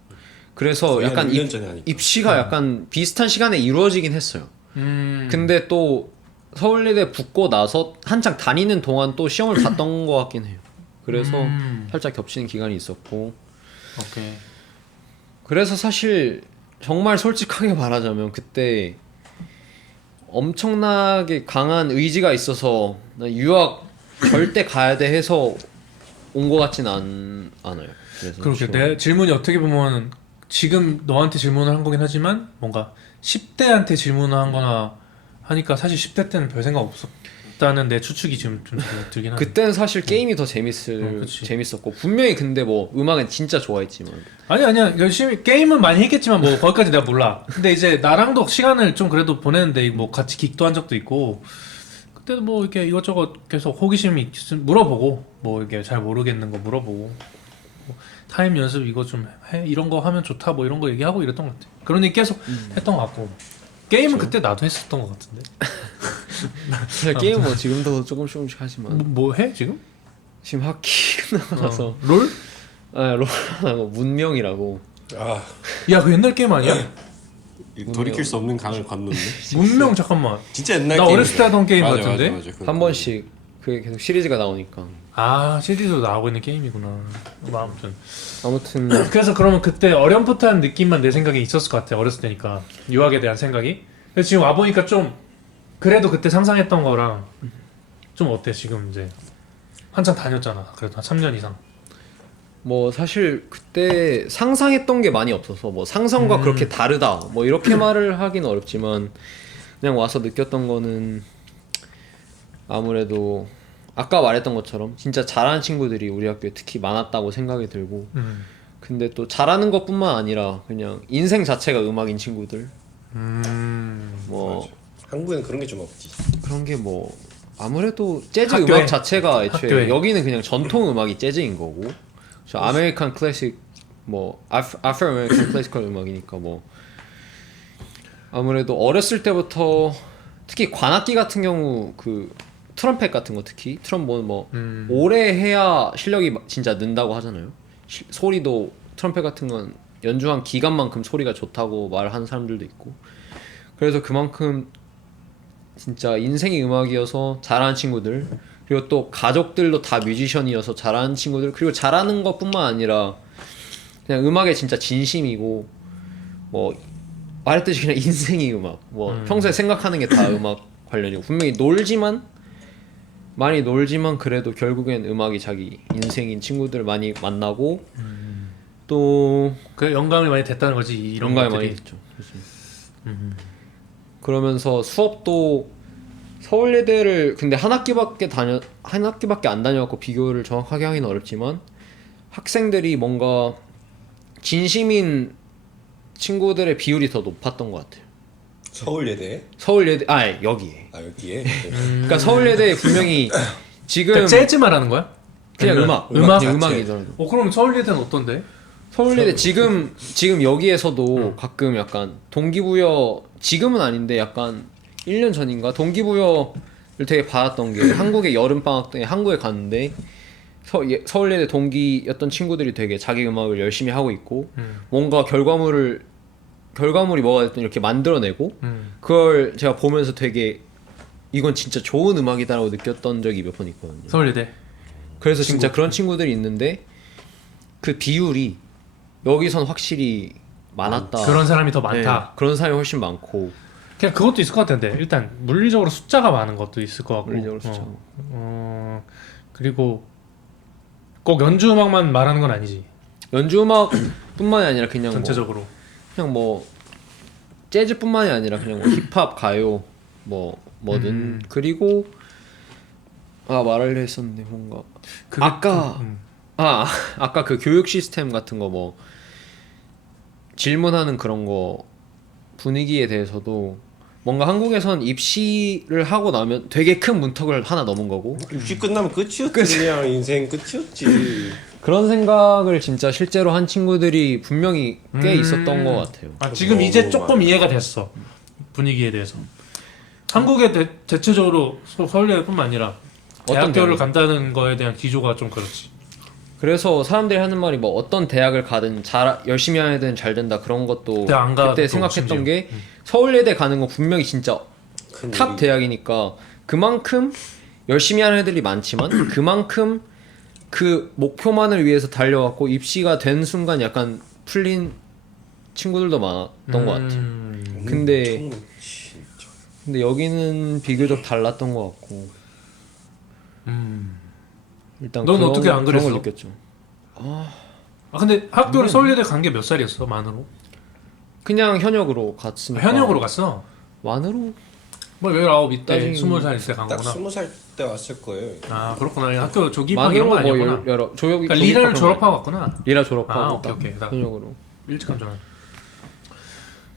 그래서 거의 한 약간 1년 전에 하니까. 입시가 약간 비슷한 시간에 이루어지긴 했어요. 근데 또 서울예대 붙고 나서 한창 다니는 동안 또 시험을 봤던 것 같긴 해요. 그래서 살짝 겹치는 기간이 있었고. 오케이. 그래서 사실 정말 솔직하게 말하자면 그때 엄청나게 강한 의지가 있어서 나 유학 절대 가야 돼 해서 온 것 같진 않아요. 그래서 그렇게 지금 내 질문이 어떻게 보면 지금 너한테 질문을 한 거긴 하지만 뭔가 10대한테 질문을 한 거나 하니까 사실 10대 때는 별 생각 없었다는 내 추측이 지금 좀 들긴 하네. 그때는 사실 게임이 더 그치. 재밌었고 분명히 근데 뭐 음악은 진짜 좋아했지만 아니야 열심히 게임은 많이 했겠지만 뭐 거기까지 내가 몰라. 근데 이제 나랑도 시간을 좀 그래도 보냈는데 뭐 같이 긱도 한 적도 있고 그때도 뭐 이렇게 이것저것 계속 호기심이 있으면 물어보고 뭐 이게 잘 모르겠는 거 물어보고 뭐 타임 연습 이거 좀 해 이런 거 하면 좋다 뭐 이런 거 얘기하고 이랬던 것 같아. 그러니 계속 했던 것 같고 게임은 그때 나도 했었던 것 같은데. 사실 게임 뭐 지금도 조금씩 하지만 뭐 해 지금? 지금 학기 끝나가서 롤? 롤하고 문명이라고 아, 야 그 옛날 게임 아니야? 돌이킬 수 없는 강을 건넜네. 문명 잠깐만. 진짜 옛날 나 게임. 어렸을 때 하던 게임 맞아, 같은데? 맞아, 맞아. 한 번씩 그게 계속 시리즈가 나오니까 아 시리즈도 나오고 있는 게임이구나. 뭐 아무튼 아무튼 그래서 그러면 그때 어렴풋한 느낌만 내 생각에 있었을 것 같아. 어렸을 때니까 유학에 대한 생각이. 근데 지금 와 보니까 좀 그래도 그때 상상했던 거랑 좀 어때 지금 이제 한참 다녔잖아. 그래도 한 3년 이상. 뭐 사실 그때 상상했던 게 많이 없어서 뭐 상상과 그렇게 다르다 뭐 이렇게 말을 하기는 어렵지만 그냥 와서 느꼈던 거는 아무래도 아까 말했던 것처럼 진짜 잘하는 친구들이 우리 학교에 특히 많았다고 생각이 들고 근데 또 잘하는 것뿐만 아니라 그냥 인생 자체가 음악인 친구들 뭐 맞아. 한국에는 그런 게 좀 없지. 그런 게 뭐 아무래도 재즈 학교에? 음악 자체가 애초에 학교에. 여기는 그냥 전통 음악이 재즈인 거고 저 아메리칸 클래식 뭐 아프로 아메리칸 클래시컬 음악이니까 뭐 아무래도 어렸을 때부터 특히 관악기 같은 경우 그 트럼펫 같은 거 특히 트럼본 뭐 오래 해야 실력이 진짜 는다고 하잖아요. 소리도 트럼펫 같은 건 연주한 기간만큼 소리가 좋다고 말하는 사람들도 있고 그래서 그만큼 진짜 인생의 음악이어서 잘하는 친구들 그리고 또 가족들도 다 뮤지션이어서 잘하는 친구들 그리고 잘하는 것뿐만 아니라 그냥 음악에 진짜 진심이고 뭐 말했듯이 그냥 인생이 음악 뭐 평소에 생각하는 게 다 음악 관련이고 분명히 많이 놀지만 그래도 결국엔 음악이 자기 인생인 친구들을 많이 만나고 또 그 영감이 많이 됐다는 거지 이런 영감이 것들이. 많이 됐죠. 그러면서 수업도 서울예대를 근데 한 학기밖에 안 다녀갖고 비교를 정확하게 하기는 어렵지만 학생들이 뭔가 진심인 친구들의 비율이 더 높았던 것 같아요. 서울예대? 서울예대 여기에. 아 여기에? 그러니까 서울예대 분명히 지금 그러니까 재즈 말하는 거야? 그냥 아니면 음악 자체. 음악이더라도. 그럼 서울예대는 어떤데? 서울예대 지금 여기에서도 가끔 약간 동기부여 지금은 아닌데 약간 1년 전인가 동기부여를 되게 받았던 게 한국의 여름 방학 때 한국에 갔는데 서울예대 동기였던 친구들이 되게 자기 음악을 열심히 하고 있고 뭔가 결과물이 뭐가 됐든 이렇게 만들어내고 그걸 제가 보면서 되게 이건 진짜 좋은 음악이다라고 느꼈던 적이 몇 번 있거든요. 서울예대. 그래서 진짜 그런 친구들이 있는데 그 비율이 여기선 확실히 많았다. 그런 사람이 더 많다. 네, 그런 사람이 훨씬 많고 그냥 그것도 있을 것 같은데 일단 물리적으로 숫자가 많은 것도 있을 것 같고. 물리적으로 숫자. 그리고 꼭 연주 음악만 말하는 건 아니지. 연주 음악뿐만이 아니라 그냥 전체적으로. 그냥 뭐 재즈뿐만이 아니라 그냥 뭐 힙합, 가요 뭐든 그리고 말하려 했었는데 뭔가 아까 그 교육 시스템 같은 거 뭐 질문하는 그런 거 분위기에 대해서도 뭔가 한국에선 입시를 하고 나면 되게 큰 문턱을 하나 넘은 거고 입시 끝나면 끝이었지. 그냥 인생 끝이었지. 그런 생각을 진짜 실제로 한 친구들이 분명히 꽤 있었던 것 같아요. 아, 지금 이제 조금 이해가 됐어. 분위기에 대해서. 한국의 대체적으로 서울대뿐만 아니라 어떤 대학교를 대학이? 간다는 거에 대한 기조가 좀 그렇지. 그래서 사람들이 하는 말이 뭐 어떤 대학을 가든 열심히 하는 애들은 잘 된다 그런 것도 대학 안 가도 그때 생각했던 심지어. 게 서울예대 가는 거 분명히 진짜 큰 탑 일이- 대학이니까 그만큼 열심히 하는 애들이 많지만 그만큼 그 목표만을 위해서 달려왔고 입시가 된 순간 약간 풀린 친구들도 많았던 것 같아요. 근데- 엄청 진짜 근데 여기는 비교적 달랐던 것 같고 일단 넌 어떻게 안 그런 그랬어? 걸 느꼈죠. 아 근데 학교를 서울예대 간 게 몇 살이었어? 만으로? 그냥 현역으로 갔으니까 현역으로 갔어? 만으로 뭐 19, 이때 따지면 20살 때 간 딱 거구나. 20살 때 왔을 거예요. 아 그렇구나. 학교 조기입학 이런 만으로 거 뭐 아니었구나. 여러 조혁이 그러니까 리라를 졸업하고 왔구나. 리라 졸업하고 아, 오케이, 딱 오케이. 나- 현역으로. 일찍 간 줄 알았네.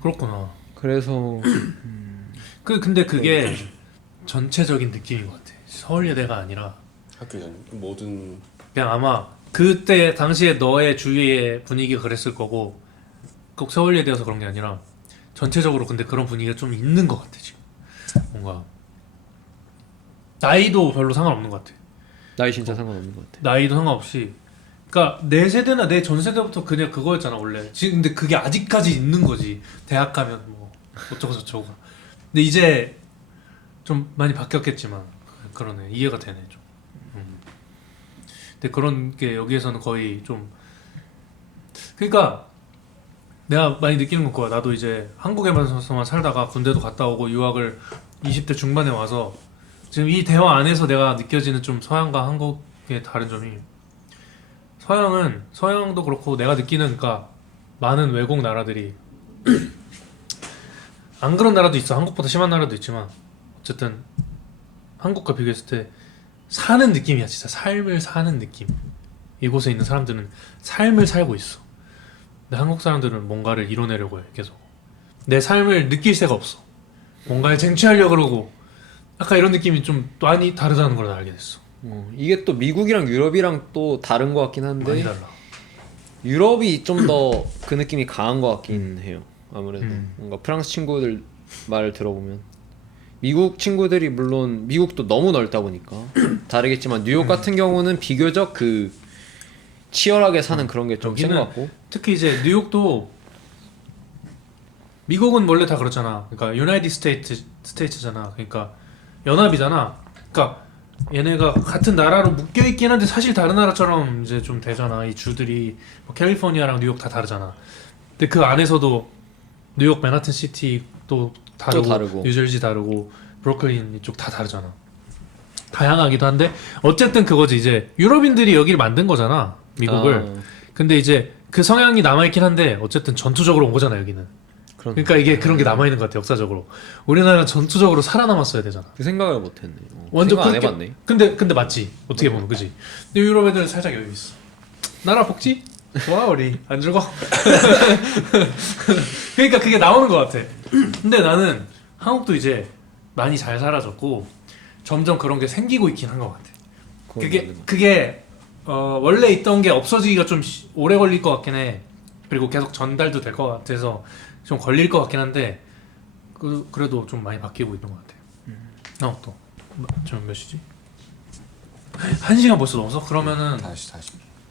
그렇구나. 그래서 근데 그게 전체적인 느낌인 것 같아. 서울예대가 아니라 학교 전 모든 그냥 아마 그때 당시에 너의 주위의 분위기가 그랬을 거고 꼭 서울예대여서 그런 게 아니라 전체적으로 근데 그런 분위기가 좀 있는 것 같아 지금. 뭔가 나이도 별로 상관없는 것 같아. 나이 진짜 상관없는 것 같아. 나이도 상관없이. 그러니까 내 세대나 내 전 세대부터 그냥 그거였잖아 원래. 지금 근데 그게 아직까지 있는 거지. 대학 가면 뭐 어쩌고 저쩌고. 근데 이제 좀 많이 바뀌었겠지만 그러네. 이해가 되네 좀. 근데 그런 게 여기에서는 거의 좀 그러니까 내가 많이 느끼는 건 그거야. 나도 이제 한국에만 살다가 군대도 갔다 오고 유학을 20대 중반에 와서 지금 이 대화 안에서 내가 느껴지는 좀 서양과 한국의 다른 점이 서양도 그렇고 내가 느끼는 그러니까 많은 외국 나라들이 안 그런 나라도 있어. 한국보다 심한 나라도 있지만 어쨌든 한국과 비교했을 때 사는 느낌이야. 진짜 삶을 사는 느낌. 이곳에 있는 사람들은 삶을 살고 있어. 근데 한국 사람들은 뭔가를 이뤄내려고 해. 계속 내 삶을 느낄 새가 없어. 뭔가를 쟁취하려고 그러고 약간 이런 느낌이 좀 많이 다르다는 걸 알게 됐어. 이게 또 미국이랑 유럽이랑 또 다른 것 같긴 많이 한데 달라. 유럽이 좀 더 그 느낌이 강한 것 같긴 해요. 아무래도 뭔가 프랑스 친구들 말을 들어보면 미국 친구들이 물론 미국도 너무 넓다 보니까 다르겠지만 뉴욕 같은 경우는 비교적 그 치열하게 사는 그런 게 좀 센 것 여기는 같고 특히 이제 뉴욕도 미국은 원래 다 그렇잖아. 그러니까 유나이티드 스테이트잖아. 그러니까 연합이잖아. 그러니까 얘네가 같은 나라로 묶여 있긴 한데 사실 다른 나라처럼 이제 좀 되잖아. 이 주들이 뭐 캘리포니아랑 뉴욕 다 다르잖아. 근데 그 안에서도 뉴욕 맨하튼 시티 또 다르고, 다르고. 뉴저지 다르고 브루클린 이쪽 다 다르잖아. 다양하기도 한데 어쨌든 그거지. 이제 유럽인들이 여기를 만든 거잖아. 미국을. 근데 이제 그 성향이 남아있긴 한데 어쨌든 전투적으로 온 거잖아 여기는. 그러니까 이게 그런 게 남아있는 것 같아 역사적으로. 우리나라는 전투적으로 살아남았어야 되잖아. 그 생각을 못했네. 완전 생각 안 그렇게- 해봤네. 근데 맞지 어떻게 보면 그지. 근데 유럽 애들은 살짝 여유 있어. 나라 복지? 좋아 우리 안 즐거. 그러니까 그게 나오는 것 같아. 근데 나는 한국도 이제 많이 잘 살아졌고 점점 그런 게 생기고 있긴 한 것 같아. 그게 원래 있던 게 없어지기가 좀 오래 걸릴 것 같긴 해. 그리고 계속 전달도 될 것 같아서 좀 걸릴 것 같긴 한데 그래도 좀 많이 바뀌고 있는 것 같아. 또 지금 몇 시지? 1시간 벌써 넘었어? 그러면은 다시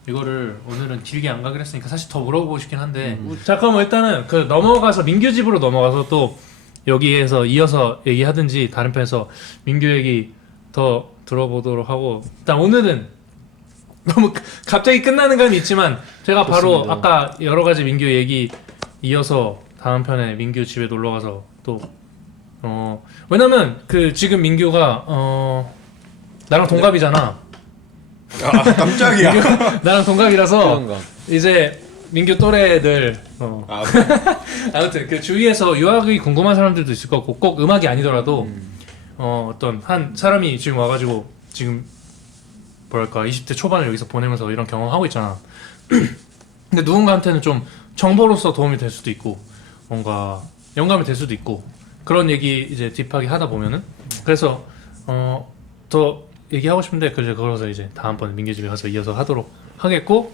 이거를 오늘은 길게 안 가기로 했으니까 사실 더 물어보고 싶긴 한데 잠깐만 일단은 그 넘어가서 민규 집으로 넘어가서 또 여기에서 이어서 얘기하든지 다른 편에서 민규 얘기 더 들어보도록 하고 일단 오늘은 너무 갑자기 끝나는 감이 있지만 제가 바로 좋습니다. 아까 여러 가지 민규 얘기 이어서 다음 편에 민규 집에 놀러 가서 또 왜냐면 그 지금 민규가 나랑 동갑이잖아. 아 깜짝이야. 나랑 동갑이라서 그런가. 이제 민규 또래들 아, 아무튼 그 주위에서 유학이 궁금한 사람들도 있을 것 같고 꼭 음악이 아니더라도 어떤 한 사람이 지금 와가지고 지금 뭐랄까 20대 초반을 여기서 보내면서 이런 경험하고 있잖아. 근데 누군가한테는 좀 정보로서 도움이 될 수도 있고 뭔가 영감이 될 수도 있고 그런 얘기 이제 딥하게 하다 보면은 그래서 더 얘기하고 싶은데 그래서 이제 다음번에 민규 집에 가서 이어서 하도록 하겠고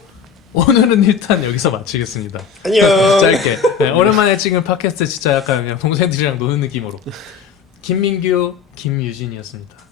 오늘은 일단 여기서 마치겠습니다. 안녕. 짧게. 네, 오랜만에 찍은 팟캐스트 진짜 약간 그냥 동생들이랑 노는 느낌으로 김민규, 김유진이었습니다.